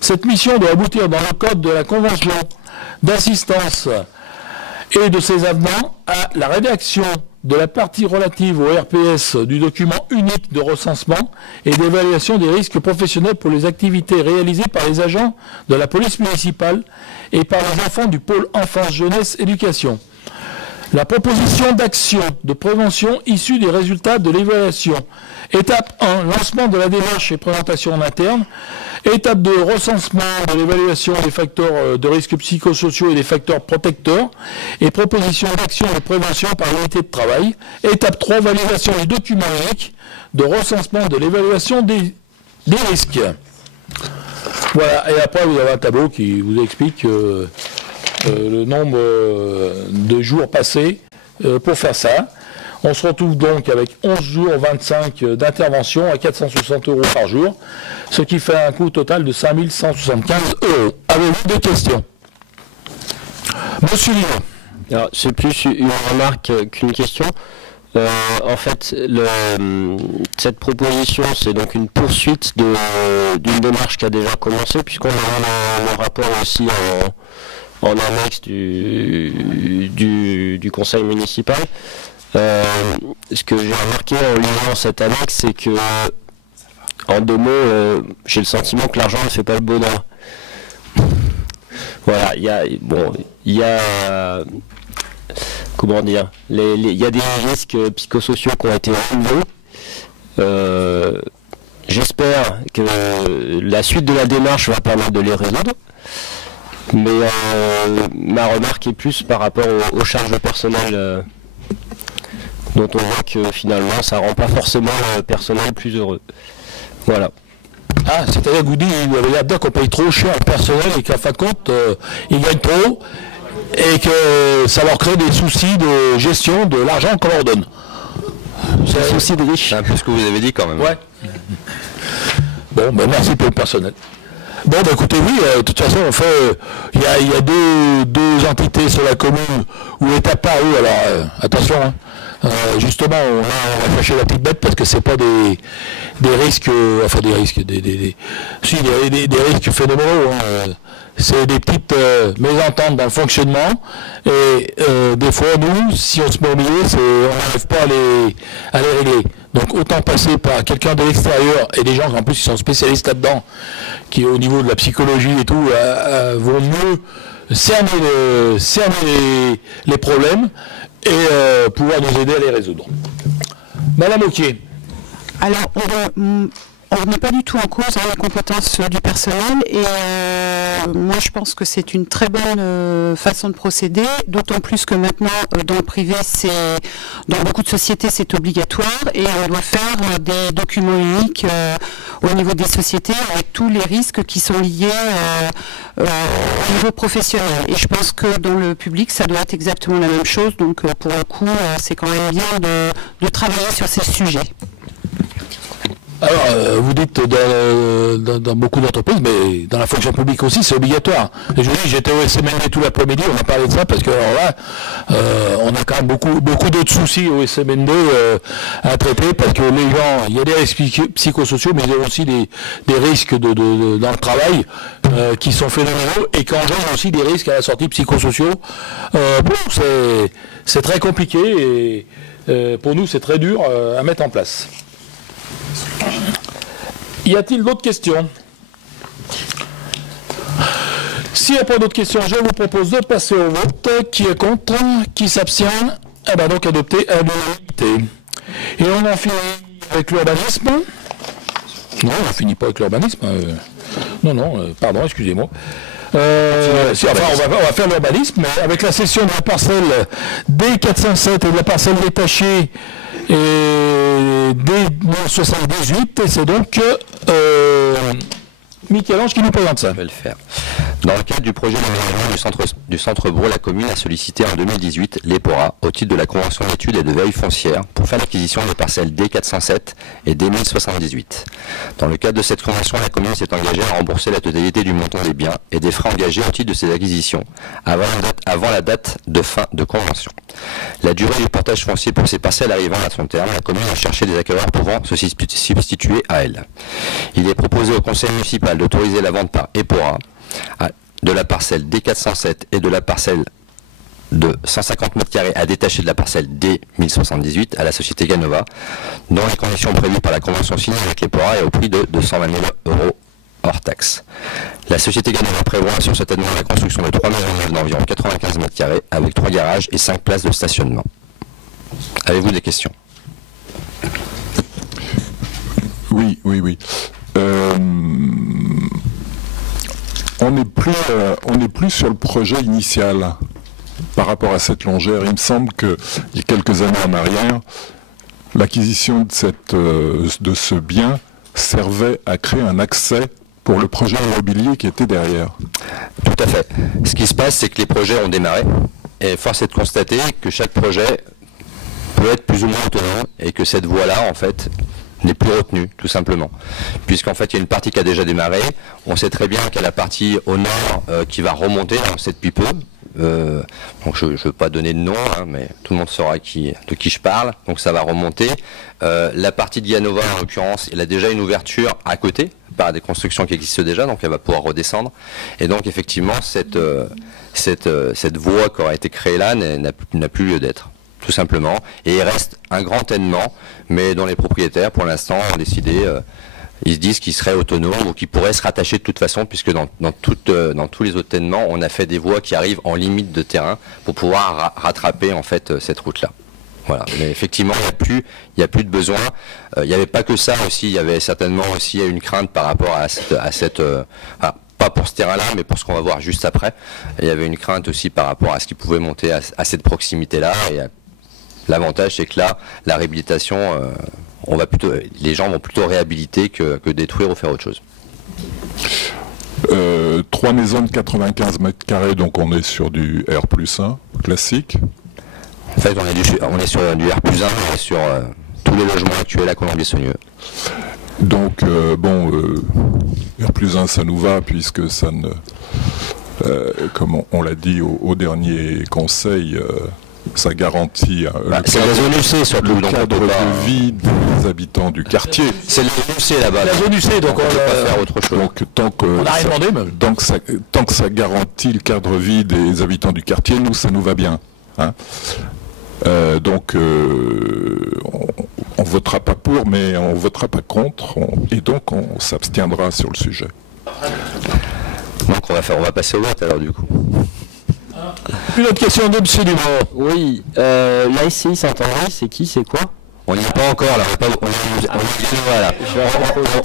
Cette mission doit aboutir dans le cadre de la Convention d'assistance et de ses avenants à la rédaction de la partie relative au RPS du document unique de recensement et d'évaluation des risques professionnels pour les activités réalisées par les agents de la police municipale et par les enfants du pôle enfance, jeunesse, éducation. La proposition d'action de prévention issue des résultats de l'évaluation. Étape 1, lancement de la démarche et présentation en interne. Étape 2, recensement de l'évaluation des facteurs de risques psychosociaux et des facteurs protecteurs. Et proposition d'action de prévention par l'unité de travail. Étape 3, validation du document unique de recensement de l'évaluation des risques. Voilà, et après vous avez un tableau qui vous explique le nombre de jours passés pour faire ça. On se retrouve donc avec 11 jours 25 d'intervention à 460 € par jour, ce qui fait un coût total de 5 175 €. Avez-vous des questions? Monsieur Lino. C'est plus une remarque qu'une question. En fait, cette proposition, c'est donc une poursuite d'une démarche qui a déjà commencé, puisqu'on a le rapport aussi en annexe du conseil municipal. Ce que j'ai remarqué en lisant cette annexe, c'est que, en 2 mots, j'ai le sentiment que l'argent ne fait pas le bonheur. Voilà, il y a comment dire, il y a des risques psychosociaux qui ont été relevés. J'espère que la suite de la démarche va permettre de les résoudre. Mais ma remarque est plus par rapport aux charges personnelles dont on voit que finalement ça rend pas forcément le personnel plus heureux. Voilà. Ah, c'est-à-dire que vous dites, il avait l'air de dire qu'on paye trop cher au personnel et qu'en fin de compte, ils gagnent trop et que ça leur crée des soucis de gestion de l'argent qu'on leur donne. C'est un souci de riche. C'est un peu ce que vous avez dit quand même. Ouais. Bon, ben merci pour le personnel. Bon, ben écoutez, oui, de toute façon, on fait, il y a deux entités sur la commune où est apparu, alors attention, hein, justement, on va fâcher la petite bête parce que c'est pas des risques, enfin des risques, des risques phénoménaux, hein, c'est des petites mésententes dans le fonctionnement, et des fois, nous, si on se met au milieu, on n'arrive pas à les régler. Donc autant passer par quelqu'un de l'extérieur et des gens qui en plus ils sont spécialistes là-dedans, qui au niveau de la psychologie et tout vont mieux cerner les problèmes et pouvoir nous aider à les résoudre. Madame Auquier. Alors, on n'est pas du tout en cause dans les compétences du personnel et moi je pense que c'est une très bonne façon de procéder, d'autant plus que maintenant dans le privé, dans beaucoup de sociétés c'est obligatoire et on doit faire des documents uniques au niveau des sociétés avec tous les risques qui sont liés au niveau professionnel. Et je pense que dans le public ça doit être exactement la même chose, donc pour le coup c'est quand même bien de travailler sur ces sujets. Alors, vous dites dans beaucoup d'entreprises, mais dans la fonction publique aussi, c'est obligatoire. Et je vous dis, j'étais au SMND tout l'après-midi, on a parlé de ça, parce que alors là, on a quand même beaucoup d'autres soucis au SMND à traiter, parce que les gens, il y a des risques psychosociaux, mais il y a aussi des risques dans le travail qui sont phénoménaux, et qui engendrent aussi des risques à la sortie psychosociaux. C'est très compliqué, et pour nous, c'est très dur à mettre en place. Y a-t-il d'autres questions? S'il n'y a pas d'autres questions, je vous propose de passer au vote. Qui est contre? Qui s'abstient? Eh bien donc adopté à l'unanimité. Et on en finit avec l'urbanisme. Non, on ne finit pas avec l'urbanisme. Pardon, excusez-moi. On va faire l'urbanisme, mais avec la cession de la parcelle D407 et de la parcelle détachée et D78, et c'est donc Michel-Ange qui nous présente ça. Je vais le faire. Dans le cadre du projet d'aménagement du centre-bourg, la commune a sollicité en 2018 l'EPORA au titre de la convention d'études et de veille foncière pour faire l'acquisition des parcelles D407 et D1078. Dans le cadre de cette convention, la commune s'est engagée à rembourser la totalité du montant des biens et des frais engagés au titre de ces acquisitions avant la date de fin de convention. La durée du portage foncier pour ces parcelles arrivant à son terme, la commune a cherché des acquéreurs pouvant se substituer à elle. Il est proposé au conseil municipal d'autoriser la vente par EPORA de la parcelle D407 et de la parcelle de 150 m² à détacher de la parcelle D1078 à la société Ganova, dans les conditions prévues par la convention signée avec l'EPORA et au prix de 220 000 € hors taxe. La société Ganova prévoit sur cette année la construction de 3 maisons neuves d'environ 95 m² avec 3 garages et 5 places de stationnement. Avez-vous des questions? Oui. On n'est plus sur le projet initial par rapport à cette longère. Il me semble qu'il y a quelques années en arrière, l'acquisition de ce bien servait à créer un accès pour le projet immobilier qui était derrière. Tout à fait. Ce qui se passe, c'est que les projets ont démarré et force est de constater que chaque projet peut être plus ou moins autonome et que cette voie-là, en fait, n'est plus retenue, tout simplement. Puisqu'en fait, il y a une partie qui a déjà démarré. On sait très bien qu'il y a la partie au nord qui va remonter, on sait depuis peu. Donc je ne veux pas donner de nom, mais tout le monde saura de qui je parle. Donc ça va remonter. La partie de Ganova, en l'occurrence, elle a déjà une ouverture à côté, par des constructions qui existent déjà, donc elle va pouvoir redescendre. Et donc effectivement, cette voie qui aura été créée là n'a plus lieu d'être, tout simplement. Et il reste un grand événement, mais dont les propriétaires, pour l'instant, ont décidé Ils se disent qu'ils seraient autonomes ou qu'ils pourraient se rattacher de toute façon, puisque dans tous les autres tènements, on a fait des voies qui arrivent en limite de terrain pour pouvoir rattraper en fait cette route-là. Voilà. Mais effectivement, il n'y a plus de besoin. Il n'y avait pas que ça aussi, il y avait certainement aussi une crainte par rapport à cette pas pour ce terrain-là, mais pour ce qu'on va voir juste après. Il y avait une crainte aussi par rapport à ce qui pouvait monter à cette proximité-là. Et l'avantage, c'est que là, la réhabilitation, les gens vont plutôt réhabiliter que détruire ou faire autre chose. 3 maisons de 95 mètres carrés, donc on est sur du R+1 classique. En fait, on est sur du R+1, on est sur tous les logements actuels à Colombier-Saunieux. Donc, R+1, ça nous va, puisque ça ne... comme on l'a dit au dernier conseil, ça garantit c'est la zone UC surtout, le cadre de vie des habitants du quartier. C'est la zone UC là-bas. La zone UC, donc on ne peut pas faire autre chose. Donc, on n'a rien demandé même. Tant que ça garantit le cadre de vie des habitants du quartier, nous, ça nous va bien. Hein. Donc, on votera pas pour, mais on votera pas contre, et donc on s'abstiendra sur le sujet. Donc on va passer au vote alors du coup. Une autre question de M. Dumont. Oui, la SCI Saint-André, c'est qui, c'est quoi? On n'y est pas encore là,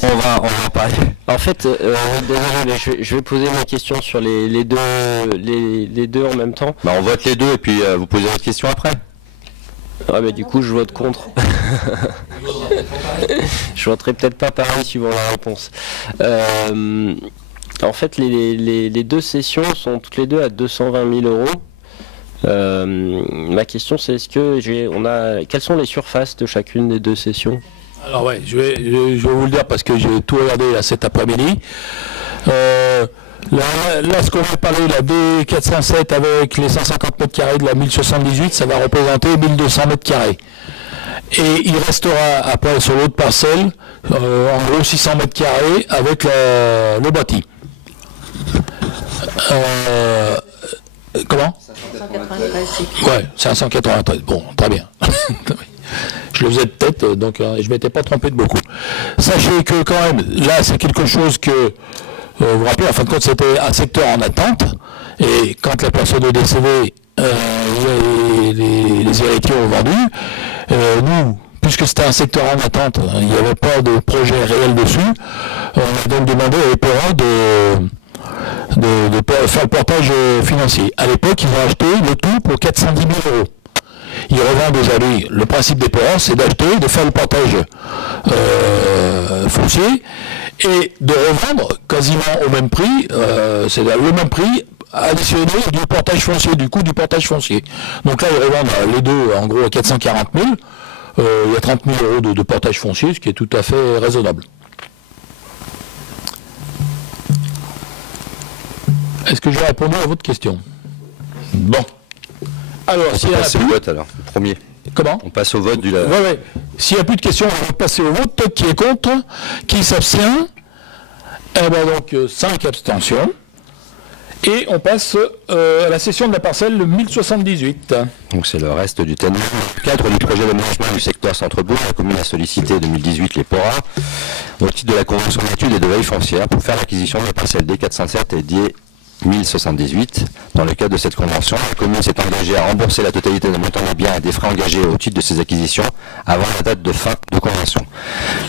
on va en parler. En fait, désolé, je vais poser ma question sur les deux en même temps. On vote les deux et puis vous posez votre question après. Ouais, mais du coup, je vote contre. Je voterai peut-être pas pareil suivant la réponse. En fait, les deux sessions sont toutes les deux à 220 000 €. Ma question, c'est quelles sont les surfaces de chacune des deux sessions? Alors ouais, je vais vous le dire parce que j'ai tout regardé là, cet après-midi. Là, ce qu'on va parler, la D407 avec les 150 mètres carrés de la 1078, ça va représenter 1200 mètres carrés. Et il restera après sur l'autre parcelle, en gros 600 mètres carrés avec le bâti. Comment 593. Ouais, 593. Bon, très bien. Je le faisais de tête, donc je ne m'étais pas trompé de beaucoup. Sachez que quand même, là, c'est quelque chose que... vous vous rappelez, en fin de compte, c'était un secteur en attente, et quand la personne est décédée, les héritiers ont vendu. Nous, puisque c'était un secteur en attente, il n'y avait pas de projet réel dessus, on a donc demandé à l'EPORA de faire le portage financier. À l'époque, ils ont acheté le tout pour 410 000 €. Ils revendent aujourd'hui, le principe des PORA, c'est d'acheter, de faire le portage foncier et de revendre quasiment au même prix, c'est le même prix additionné du portage foncier, du coût du portage foncier. Donc là, ils revendent les deux en gros à 440 000. Il y a 30 000 € de portage foncier, ce qui est tout à fait raisonnable. Est-ce que j'ai répondu à votre question? Bon. Alors, on passe au vote alors, premier. Comment? On passe au vote du... Ouais. S'il n'y a plus de questions, on va passer au vote. Qui est contre? Qui s'abstient? Eh bien donc, 5 abstentions. Et on passe à la session de la parcelle 1078. Donc c'est le reste du thème. Cadre du projet d'aménagement du secteur centre-bourg, la commune a sollicité 2018 les PORA au titre de la convention d'études et de veille foncière pour faire l'acquisition des parcelles D407 et D1078. Dans le cadre de cette convention, la commune s'est engagée à rembourser la totalité des montants des biens et des frais engagés au titre de ces acquisitions avant la date de fin de convention.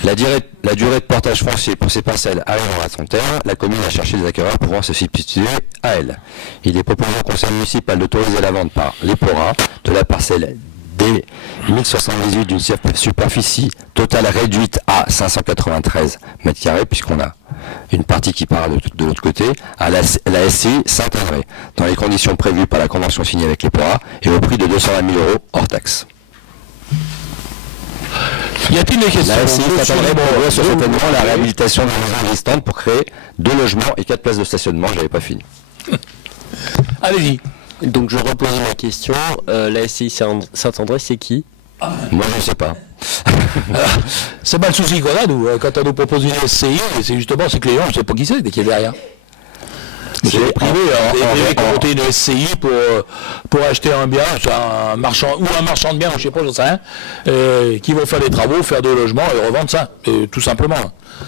La durée de portage foncier pour ces parcelles arrivant à son terme, la commune a cherché des acquéreurs pouvant se substituer à elle. Il est proposé au conseil municipal d'autoriser la vente par les PORA de la parcelle D1078 d'une superficie totale réduite à 593 mètres carrés, puisqu'on a une partie qui part de l'autre côté, à la SCI Saint-André, dans les conditions prévues par la convention signée avec les PORA, et au prix de 220 000 € hors taxe. Y a-t-il des questions? La SCI Saint-André prévoit sur cet événement la réhabilitation de maisons existantes pour créer 2 logements et 4 places de stationnement. J'avais pas fini. Allez-y. Donc je repose ma question. La SCI Saint-André, c'est qui? Moi, je ne sais pas. C'est pas le souci qu'on a, nous. Quand on nous propose une SCI, c'est justement que les gens, on ne sait pas qui c'est, dès qu'il est derrière. C'est les privés, des privés qui ont monté une SCI pour acheter un bien, un marchand de biens, je sais pas, j'en sais rien, qui vont faire des travaux, faire des logements et revendre ça, tout simplement.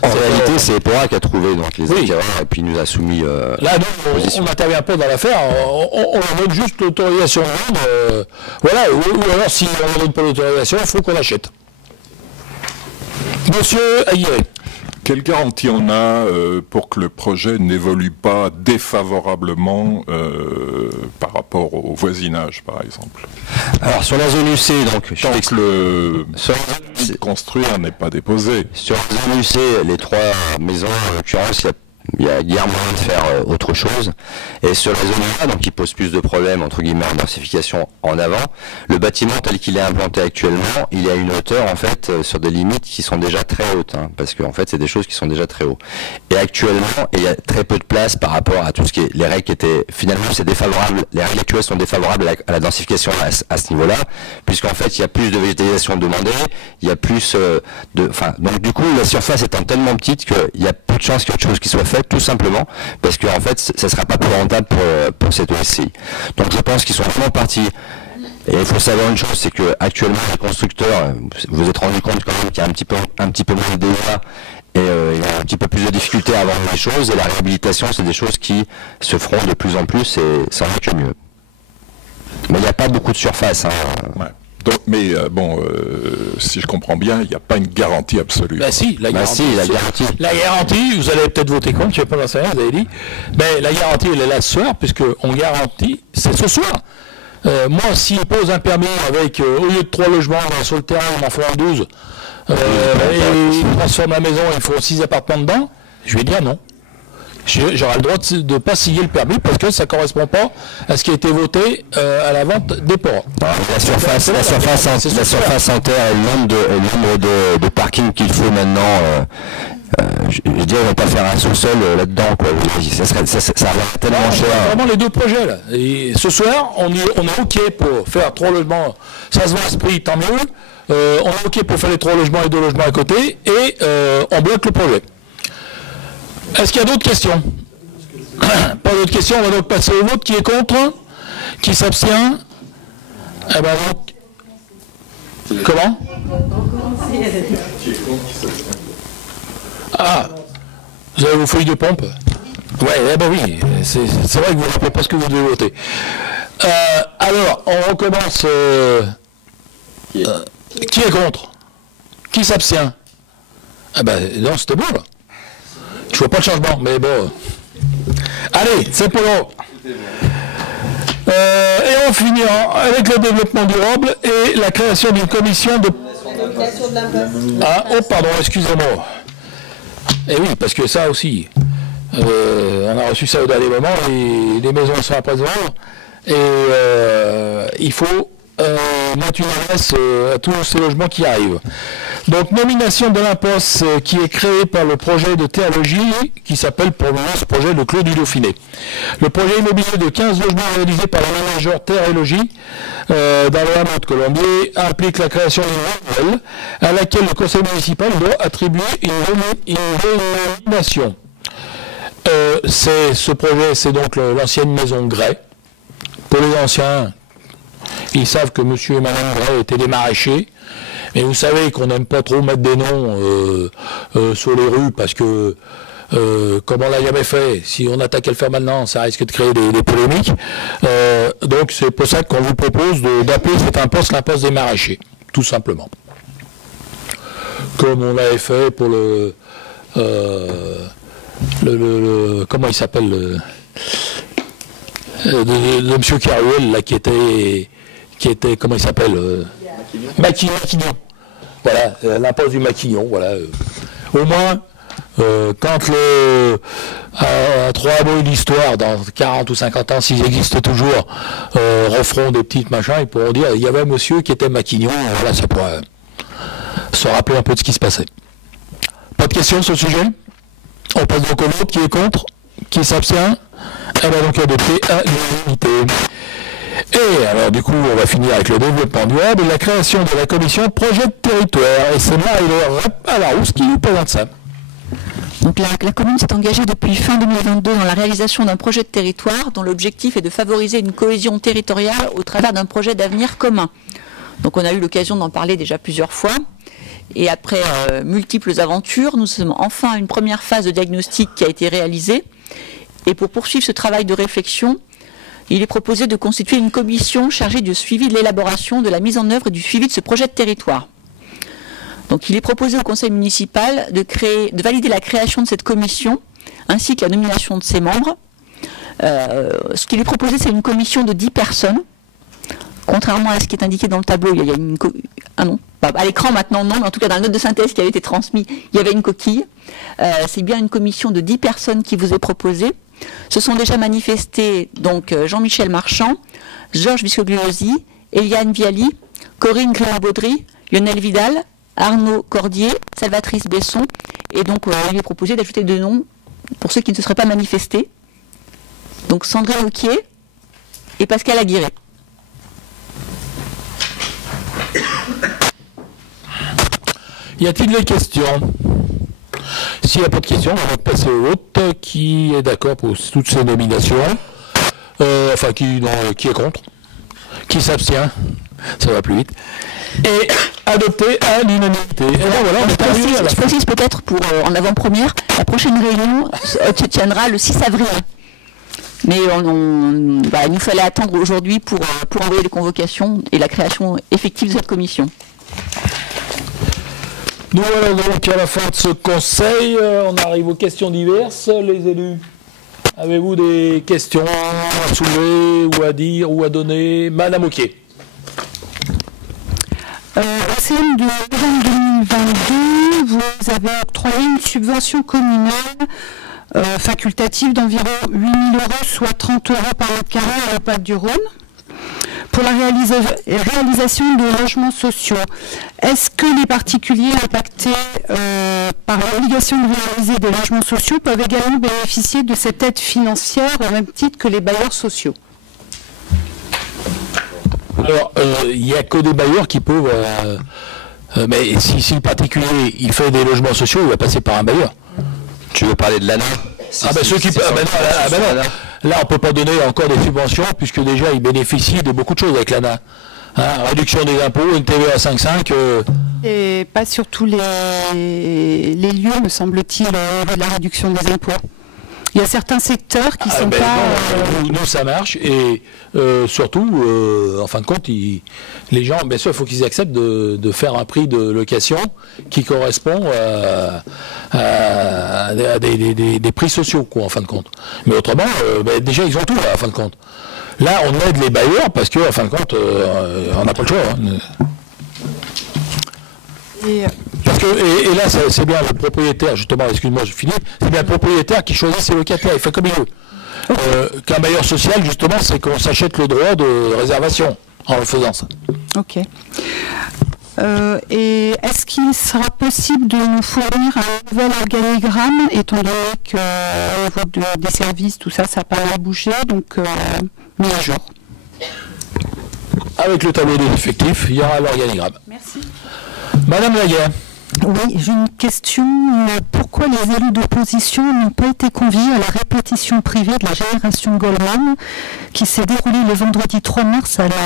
En réalité, c'est EPORA qui a trouvé donc, les acquéreurs et puis nous a soumis. Là, nous, on n'intervient pas dans l'affaire, on donne juste l'autorisation de vendre, voilà, ou alors si on ne donne pas l'autorisation, il faut qu'on achète. Monsieur Aguirre. Quelle garantie on a pour que le projet n'évolue pas défavorablement par rapport au voisinage, par exemple? Alors sur la zone UC, donc tant que le construire n'est pas déposé. Sur la zone UC, les 3 maisons, en l'occurrence, il y a moyen de faire autre chose. Et sur la zone A, donc qui pose plus de problèmes, entre guillemets, en densification en avant, le bâtiment tel qu'il est implanté actuellement, il est à une hauteur, en fait, sur des limites qui sont déjà très hautes, hein, parce qu'en fait, c'est des choses qui sont déjà très hautes. Et actuellement, il y a très peu de place par rapport à tout ce qui est, les règles qui étaient, finalement, c'est défavorable, les règles actuelles sont défavorables à la densification à ce niveau-là, puisqu'en fait, il y a plus de végétalisation demandée, il y a plus donc du coup, la surface étant tellement petite qu'il y a peu de chances qu'il y ait autre chose qui soit fait, tout simplement parce que en fait ça ne sera pas plus rentable pour cette OSCI. Donc je pense qu'ils sont vraiment partis. Et il faut savoir une chose, c'est que actuellement les constructeurs, vous vous êtes rendu compte quand même qu'il y a un petit peu moins de dégâts et il y a un petit peu plus de difficultés à vendre les choses, et la réhabilitation c'est des choses qui se feront de plus en plus et ça va que mieux. Mais il n'y a pas beaucoup de surface. Hein. Ouais. Donc, mais si je comprends bien, il n'y a pas une garantie absolue. Bah si, la garantie. La garantie, vous allez peut-être voter contre, je ne sais pas dans ça, vous avez dit. Mais la garantie, elle est là ce soir, puisqu'on garantit, c'est ce soir. Moi, s'il pose un permis avec, au lieu de 3 logements sur le terrain, il m'en faut un 12, et il transforme la maison, il faut 6 appartements dedans, je vais dire non. J'aurai le droit de ne pas signer le permis parce que ça ne correspond pas à ce qui a été voté à la vente des ports. La surface en terre et le nombre de parkings qu'il faut maintenant, je veux dire, on ne va pas faire un sous-sol là-dedans, quoi. Ça va tellement cher. Vraiment les 2 projets là. Et ce soir, on est OK pour faire 3 logements, ça se voit à ce prix, tant mieux. On est OK pour faire les 3 logements et 2 logements à côté et on bloque le projet. Est-ce qu'il y a d'autres questions? Pas d'autres questions, on va donc passer au vote. Qui est contre? Qui s'abstient? Eh ben donc... Comment? Ah, vous avez vos feuilles de pompe? Ouais, eh ben oui, c'est vrai que vous ne rappelez pas ce que vous devez voter. Alors, on recommence. Qui est contre? Qui s'abstient? Ah ben non, c'était bon là. Je vois pas de changement, mais bon. Allez, c'est pour nous. Et on finira avec le développement durable et la création d'une commission de... Ah, oh pardon, excusez-moi. Et oui, parce que ça aussi, on a reçu ça au dernier moment, les maisons sont à présent, et il faut mettre une adresse à tous ces logements qui arrivent. Donc, nomination de l'imposte qui est créé par le projet de théologie, qui s'appelle pour le moment ce projet le Clos du Dauphiné. Le projet immobilier de 15 logements réalisé par l'aménageur Terre et Logis dans le hameau de Colombier implique la création d'une nouvelle à laquelle le conseil municipal doit attribuer une dénomination. Ce projet, c'est donc l'ancienne maison Gray. Pour les anciens, ils savent que monsieur et madame Gray étaient des maraîchers. Mais vous savez qu'on n'aime pas trop mettre des noms sur les rues parce que, comme on l'a jamais fait, si on attaque à le faire maintenant, ça risque de créer des polémiques. Donc c'est pour ça qu'on vous propose d'appeler cet imposte l'imposte des maraîchers, tout simplement. Comme on l'avait fait pour le comment il s'appelle de monsieur Caruel, là, qui était comment il s'appelle Maquignon. Voilà, l'impasse du Maquignon, voilà. Au moins, quand à 3 mots d'histoire, dans 40 ou 50 ans, s'ils existent toujours, referont des petites machins, ils pourront dire, il y avait un monsieur qui était Maquignon, voilà, ça pourrait se rappeler un peu de ce qui se passait. Pas de questions sur le sujet? On passe donc au vote. Qui est contre? Qui s'abstient? Elle va donc adopter à l'unanimité. Et alors du coup, on va finir avec le développement durable et la création de la commission projet de territoire. Et c'est Marie-Laure Alarousse qui nous présente ça. Donc la commune s'est engagée depuis fin 2022 dans la réalisation d'un projet de territoire dont l'objectif est de favoriser une cohésion territoriale au travers d'un projet d'avenir commun. Donc on a eu l'occasion d'en parler déjà plusieurs fois. Et après multiples aventures, nous sommes enfin à une première phase de diagnostic qui a été réalisée. Et pour poursuivre ce travail de réflexion, il est proposé de constituer une commission chargée du suivi de l'élaboration, de la mise en œuvre et du suivi de ce projet de territoire. Donc il est proposé au conseil municipal de valider la création de cette commission, ainsi que la nomination de ses membres. Ce qu'il est proposé, c'est une commission de 10 personnes. Contrairement à ce qui est indiqué dans le tableau, il y a une à l'écran maintenant non, mais en tout cas dans la note de synthèse qui avait été transmise, il y avait une coquille. C'est bien une commission de 10 personnes qui vous est proposée. Se sont déjà manifestés donc Jean-Michel Marchand, Georges Viscogliosi, Eliane Viali, Corinne Claire-Baudry, Lionel Vidal, Arnaud Cordier, Salvatrice Besson, et donc il lui est proposé d'ajouter 2 noms pour ceux qui ne se seraient pas manifestés. Donc Sandrine Auquier et Pascal Aguirre. Y a-t-il des questions? S'il n'y a pas de questions, on va passer au vote. Qui est d'accord pour toutes ces nominations? Qui est contre? Qui s'abstient? Ça va plus vite. Et adopté à l'unanimité. Et ben voilà, je précise peut-être pour en avant-première, la prochaine réunion se tiendra le 6 avril. Mais il nous fallait attendre aujourd'hui pour envoyer les convocations et la création effective de cette commission. Nous voilà donc à la fin de ce conseil. On arrive aux questions diverses. Les élus, avez-vous des questions à soulever ou à dire ou à donner? Madame Auquier. Au CM de novembre 2022, vous avez octroyé une subvention communale facultative d'environ 8 000 €, soit 30 € par mètre carré à la Patte du Rhône, pour la réalisation de logements sociaux. Est-ce que les particuliers impactés par l'obligation de réaliser des logements sociaux peuvent également bénéficier de cette aide financière au même titre que les bailleurs sociaux? Alors, il n'y a que des bailleurs qui peuvent... mais si le particulier il fait des logements sociaux, il va passer par un bailleur. Tu veux parler de l'ANA? Ceux qui peuvent... Là, on ne peut pas donner encore des subventions, puisque déjà, ils bénéficient de beaucoup de choses avec l'ANA. Réduction des impôts, une TVA à 5,5... Et pas sur tous les lieux, me semble-t-il, de la réduction des impôts. Il y a certains secteurs qui ne sont pas... Nous, ça marche, et surtout, en fin de compte, les gens, bien sûr, il faut qu'ils acceptent de faire un prix de location qui correspond à des prix sociaux, quoi, en fin de compte. Mais autrement, déjà, ils ont tout, là, en fin de compte. Là, on aide les bailleurs parce qu'en fin de compte, on n'a pas le choix. Hein. Et là, c'est bien le propriétaire, justement, excuse-moi, je finis, c'est bien le propriétaire qui choisit ses locataires, il fait comme il veut. Qu'un bailleur social, justement, c'est qu'on s'achète le droit de réservation en le faisant ça. Ok. Et est-ce qu'il sera possible de nous fournir un nouvel organigramme, étant donné que au niveau des services, tout ça, ça n'a pas mal bougé, donc mis à jour? Avec le tableau des effectifs, il y aura l'organigramme. Merci. Madame Laguerre. Oui, j'ai une question. Pourquoi les élus d'opposition n'ont pas été conviés à la répétition privée de la génération Goldman qui s'est déroulée le vendredi 3 mars à la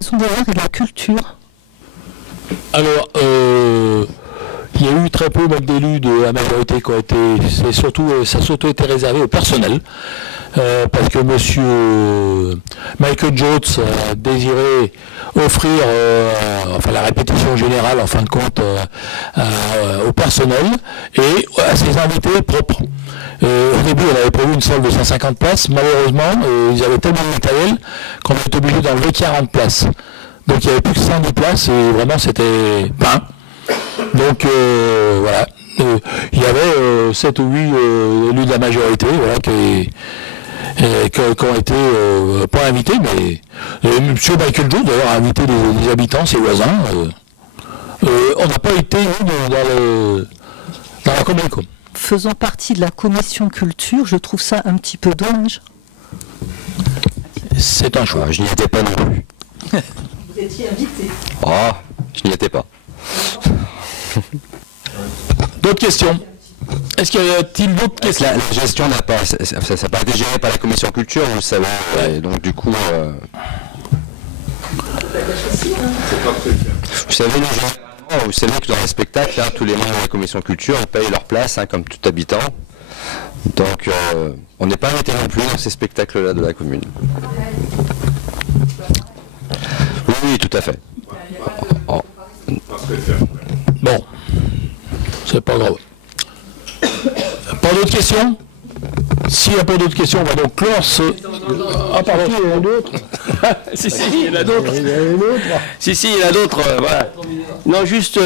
Maison des Arts et de la Culture? Alors, il y a eu très peu d'élus de la majorité qui ont été... ça a surtout été réservé au personnel. Parce que M. Michael Jones a désiré offrir la répétition générale en fin de compte au personnel et à ses invités propres. Au début, on avait prévu une salle de 150 places. Malheureusement, ils avaient tellement de matériel qu'on était obligé d'enlever 40 places. Donc il n'y avait plus que 110 places et vraiment c'était plein. Donc voilà. Il y avait 7 ou 8 élus de la majorité qui ont été pas invités, mais M. Michael Jones d'ailleurs a invité les habitants, ses voisins. On n'a pas été dans la commune. Faisant partie de la commission culture, je trouve ça un petit peu dommage. C'est un choix. Je n'y étais pas non plus. Vous étiez invité. Oh, je n'y étais pas. D'autres questions? Est-ce qu'il y a-t-il d'autres questions? La gestion n'a pas, ça n'a pas été géré par la commission culture, vous le savez. Et donc du coup, vous savez, vous savez que dans les spectacles, tous les membres de la commission culture payent leur place, comme tout habitant. Donc on n'est pas arrêté non plus dans ces spectacles-là de la commune. Oui, tout à fait. Bon, c'est pas grave. Pas d'autres questions? S'il n'y a pas d'autres questions, on va donc clore ce... Ah, pardon. Il y en a d'autres. Si, il y en a d'autres. Si, il y en a d'autres, voilà. Non, juste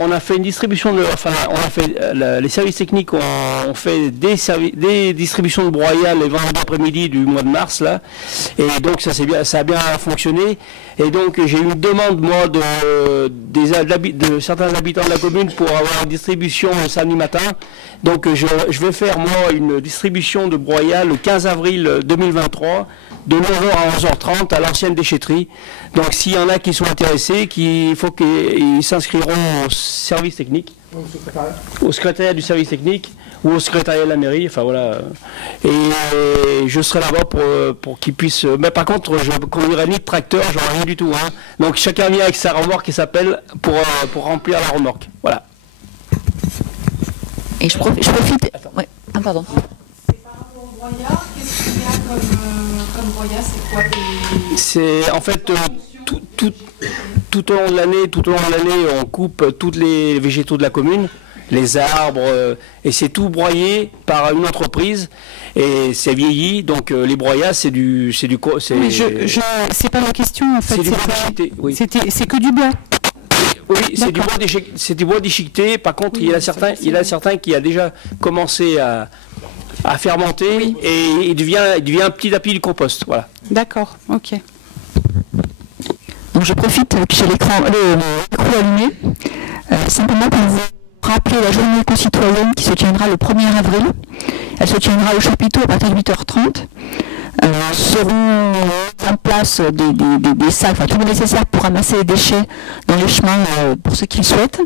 on a fait une distribution de... Enfin, on a fait... les services techniques ont fait des distributions de broyats les vendredis après-midi du mois de mars, là. Et donc, ça a bien fonctionné. Et donc, j'ai eu une demande, moi, de certains habitants de la commune pour avoir une distribution le samedi matin. Donc, je vais faire, moi, une distribution de broyats le 15 avril 2023, de 9h à 11h30 à l'ancienne déchetterie. Donc, s'il y en a qui sont intéressés, il faut qu'ils s'inscriront au service technique, au secrétariat du service technique, ou au secrétariat de la mairie, enfin voilà. Et je serai là-bas pour qu'ils puissent... Mais par contre, je ne conduirai ni de tracteur, j'aurai rien du tout. Donc chacun vient avec sa remorque qui s'appelle pour remplir la remorque. Voilà. Et je profite... Ouais. Ah, pardon. C'est par rapport au broyat, qu'est-ce qu'il y a comme broyat? C'est quoi C'est en fait... tout au long de l'année, on coupe tous les végétaux de la commune, les arbres, et c'est tout broyé par une entreprise, et c'est vieilli, donc les broyats, c'est du... Mais c'est pas la question, en fait. C'est du bois déchiqueté, oui. C'est que du bois. Oui, c'est du bois déchiqueté. Par contre, il y en a certains qui a déjà commencé à fermenter, et il devient petit à petit du compost, voilà. D'accord, ok. Donc je profite que j'ai le micro allumé, simplement pour vous rappeler la journée concitoyenne qui se tiendra le 1er avril. Elle se tiendra au chapiteau à partir de 8h30. Seront en place des sacs, enfin tout le nécessaire pour ramasser les déchets dans les chemins pour ceux qui le souhaitent.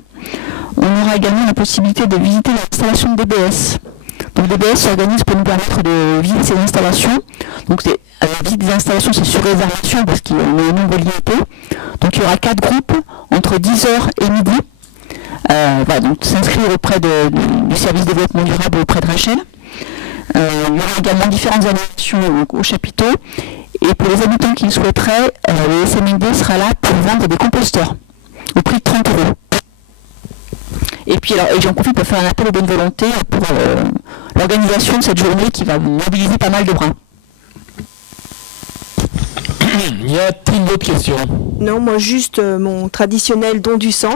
On aura également la possibilité de visiter l'installation de DBS. Donc DBS s'organise pour nous permettre de visiter ces installations. Donc la visite des installations, c'est sur réservation parce qu'il y a un nombre limité. Donc il y aura 4 groupes entre 10h et midi. Voilà, donc s'inscrire auprès du service développement durable auprès de Rachel. Il y aura également différentes animations au chapiteau. Et pour les habitants qui le souhaiteraient, le SMND sera là pour vendre des composteurs au prix de 30 €. Et puis j'en profite pour faire un appel aux bonnes volontés pour l'organisation de cette journée qui va mobiliser pas mal de bras. Y a-t-il d'autres questions? Non, moi juste mon traditionnel don du sang,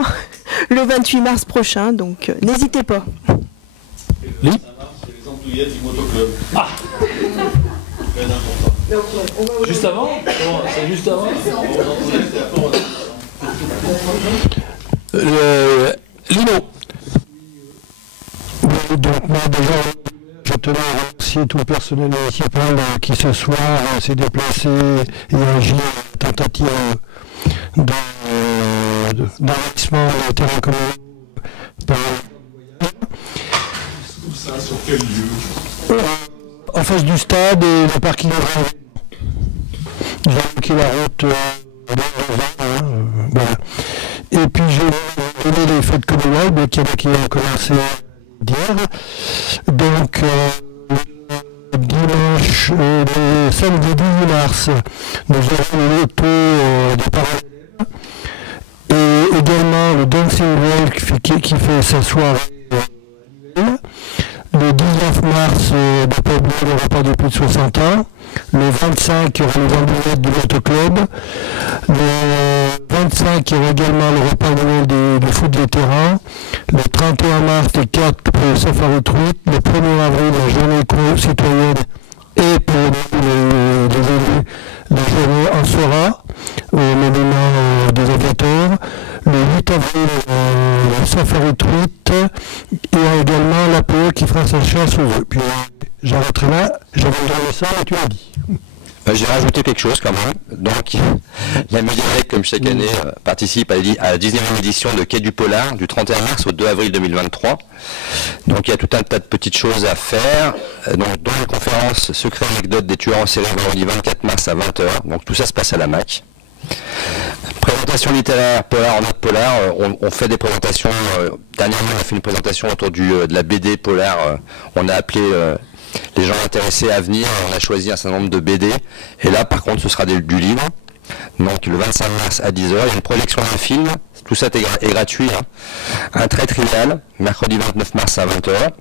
le 28 mars prochain, donc n'hésitez pas. Oui. Ah. Juste avant? C'est juste avant? Lino. Donc moi déjà, je tenais à remercier tout le personnel municipal qui ce soir s'est déplacé et a agi à la tentative d'enrichissement des terrains communs. Sur quel lieu? En face du stade et le parking. J'ai bloqué la route. Voilà. Et puis j'ai donné les fêtes communales, qui ont commencé hier. Donc dimanche, le samedi 18 mars, nous aurons le taux de parallèle. Et également le Dancing World qui fait sa soirée. Le 19 mars, le repas de plus de 60 ans. Le 25, il y aura le vendredi de l'autoclub. Le 25, il y aura également le repas annuel du foot vétéran. Le 31 mars, les 4 pour le safari truite. Le 1er avril, la journée citoyenne. Et pour les élus, la journée en Sora, au monument des aviateurs. Le 8 avril, le safari truite. Et également l'APE qui fera sa chasse aux œufs. Puis j'arrêterai là, j'avais donné ça et tu l'as dit. J'ai rajouté quelque chose quand même. Donc, la médiathèque, comme chaque année, participe à la 19e édition de Quai du Polar, du 31 mars au 2 avril 2023. Donc, il y a tout un tas de petites choses à faire. Donc, dans la conférence Secret anecdote des tueurs en série, vendredi 24 mars à 20h. Donc, tout ça se passe à la MAC. Présentation littéraire, polar en note polar. On fait des présentations. Dernièrement, on a fait une présentation autour de la BD polar. On a appelé les gens intéressés à venir. On a choisi un certain nombre de BD. Et là, par contre, ce sera du livre. Donc, le 25 mars à 10h, il y a une projection d'un film. Tout ça est gratuit. Hein. Un trait trivial, mercredi 29 mars à 20h.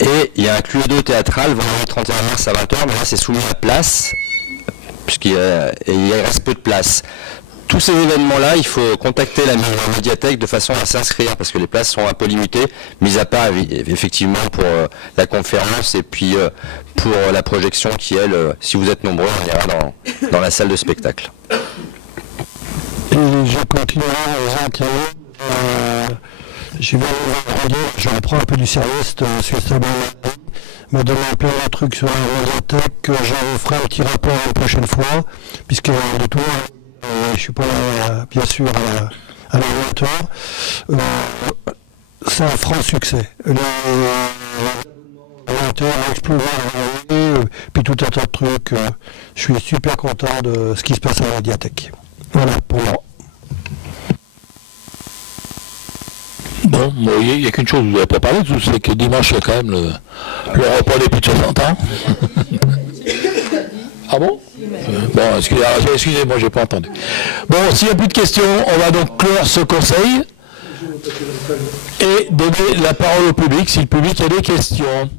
Et il y a un Cluedo théâtral, vendredi 31 mars à 20h. Mais là, c'est soumis à place, puisqu'il reste peu de place. Tous ces événements-là, il faut contacter la médiathèque de façon à s'inscrire, parce que les places sont un peu limitées, mis à part effectivement pour la conférence et puis pour la projection qui, elle, si vous êtes nombreux, on ira dans la salle de spectacle. Et je continuerai aux intérêts. Je vais je reprends un peu du service suite à me donner plein de trucs sur la médiathèque. Je vous ferai un petit rapport la prochaine fois, puisque de tout je ne suis pas là, bien sûr à l'ordinateur. C'est un franc succès. L'ordinateur a explosé, puis tout un tas de trucs. Je suis super content de ce qui se passe à la médiathèque. Voilà pour moi. Bon, il n'y a qu'une chose que vous n'avez pas parlé, c'est que dimanche, il y a quand même le repas des plus de 60 ans. Ah bon? Bon, excusez-moi, j'ai pas entendu. Bon, s'il n'y a plus de questions, on va donc clore ce conseil et donner la parole au public, si le public a des questions.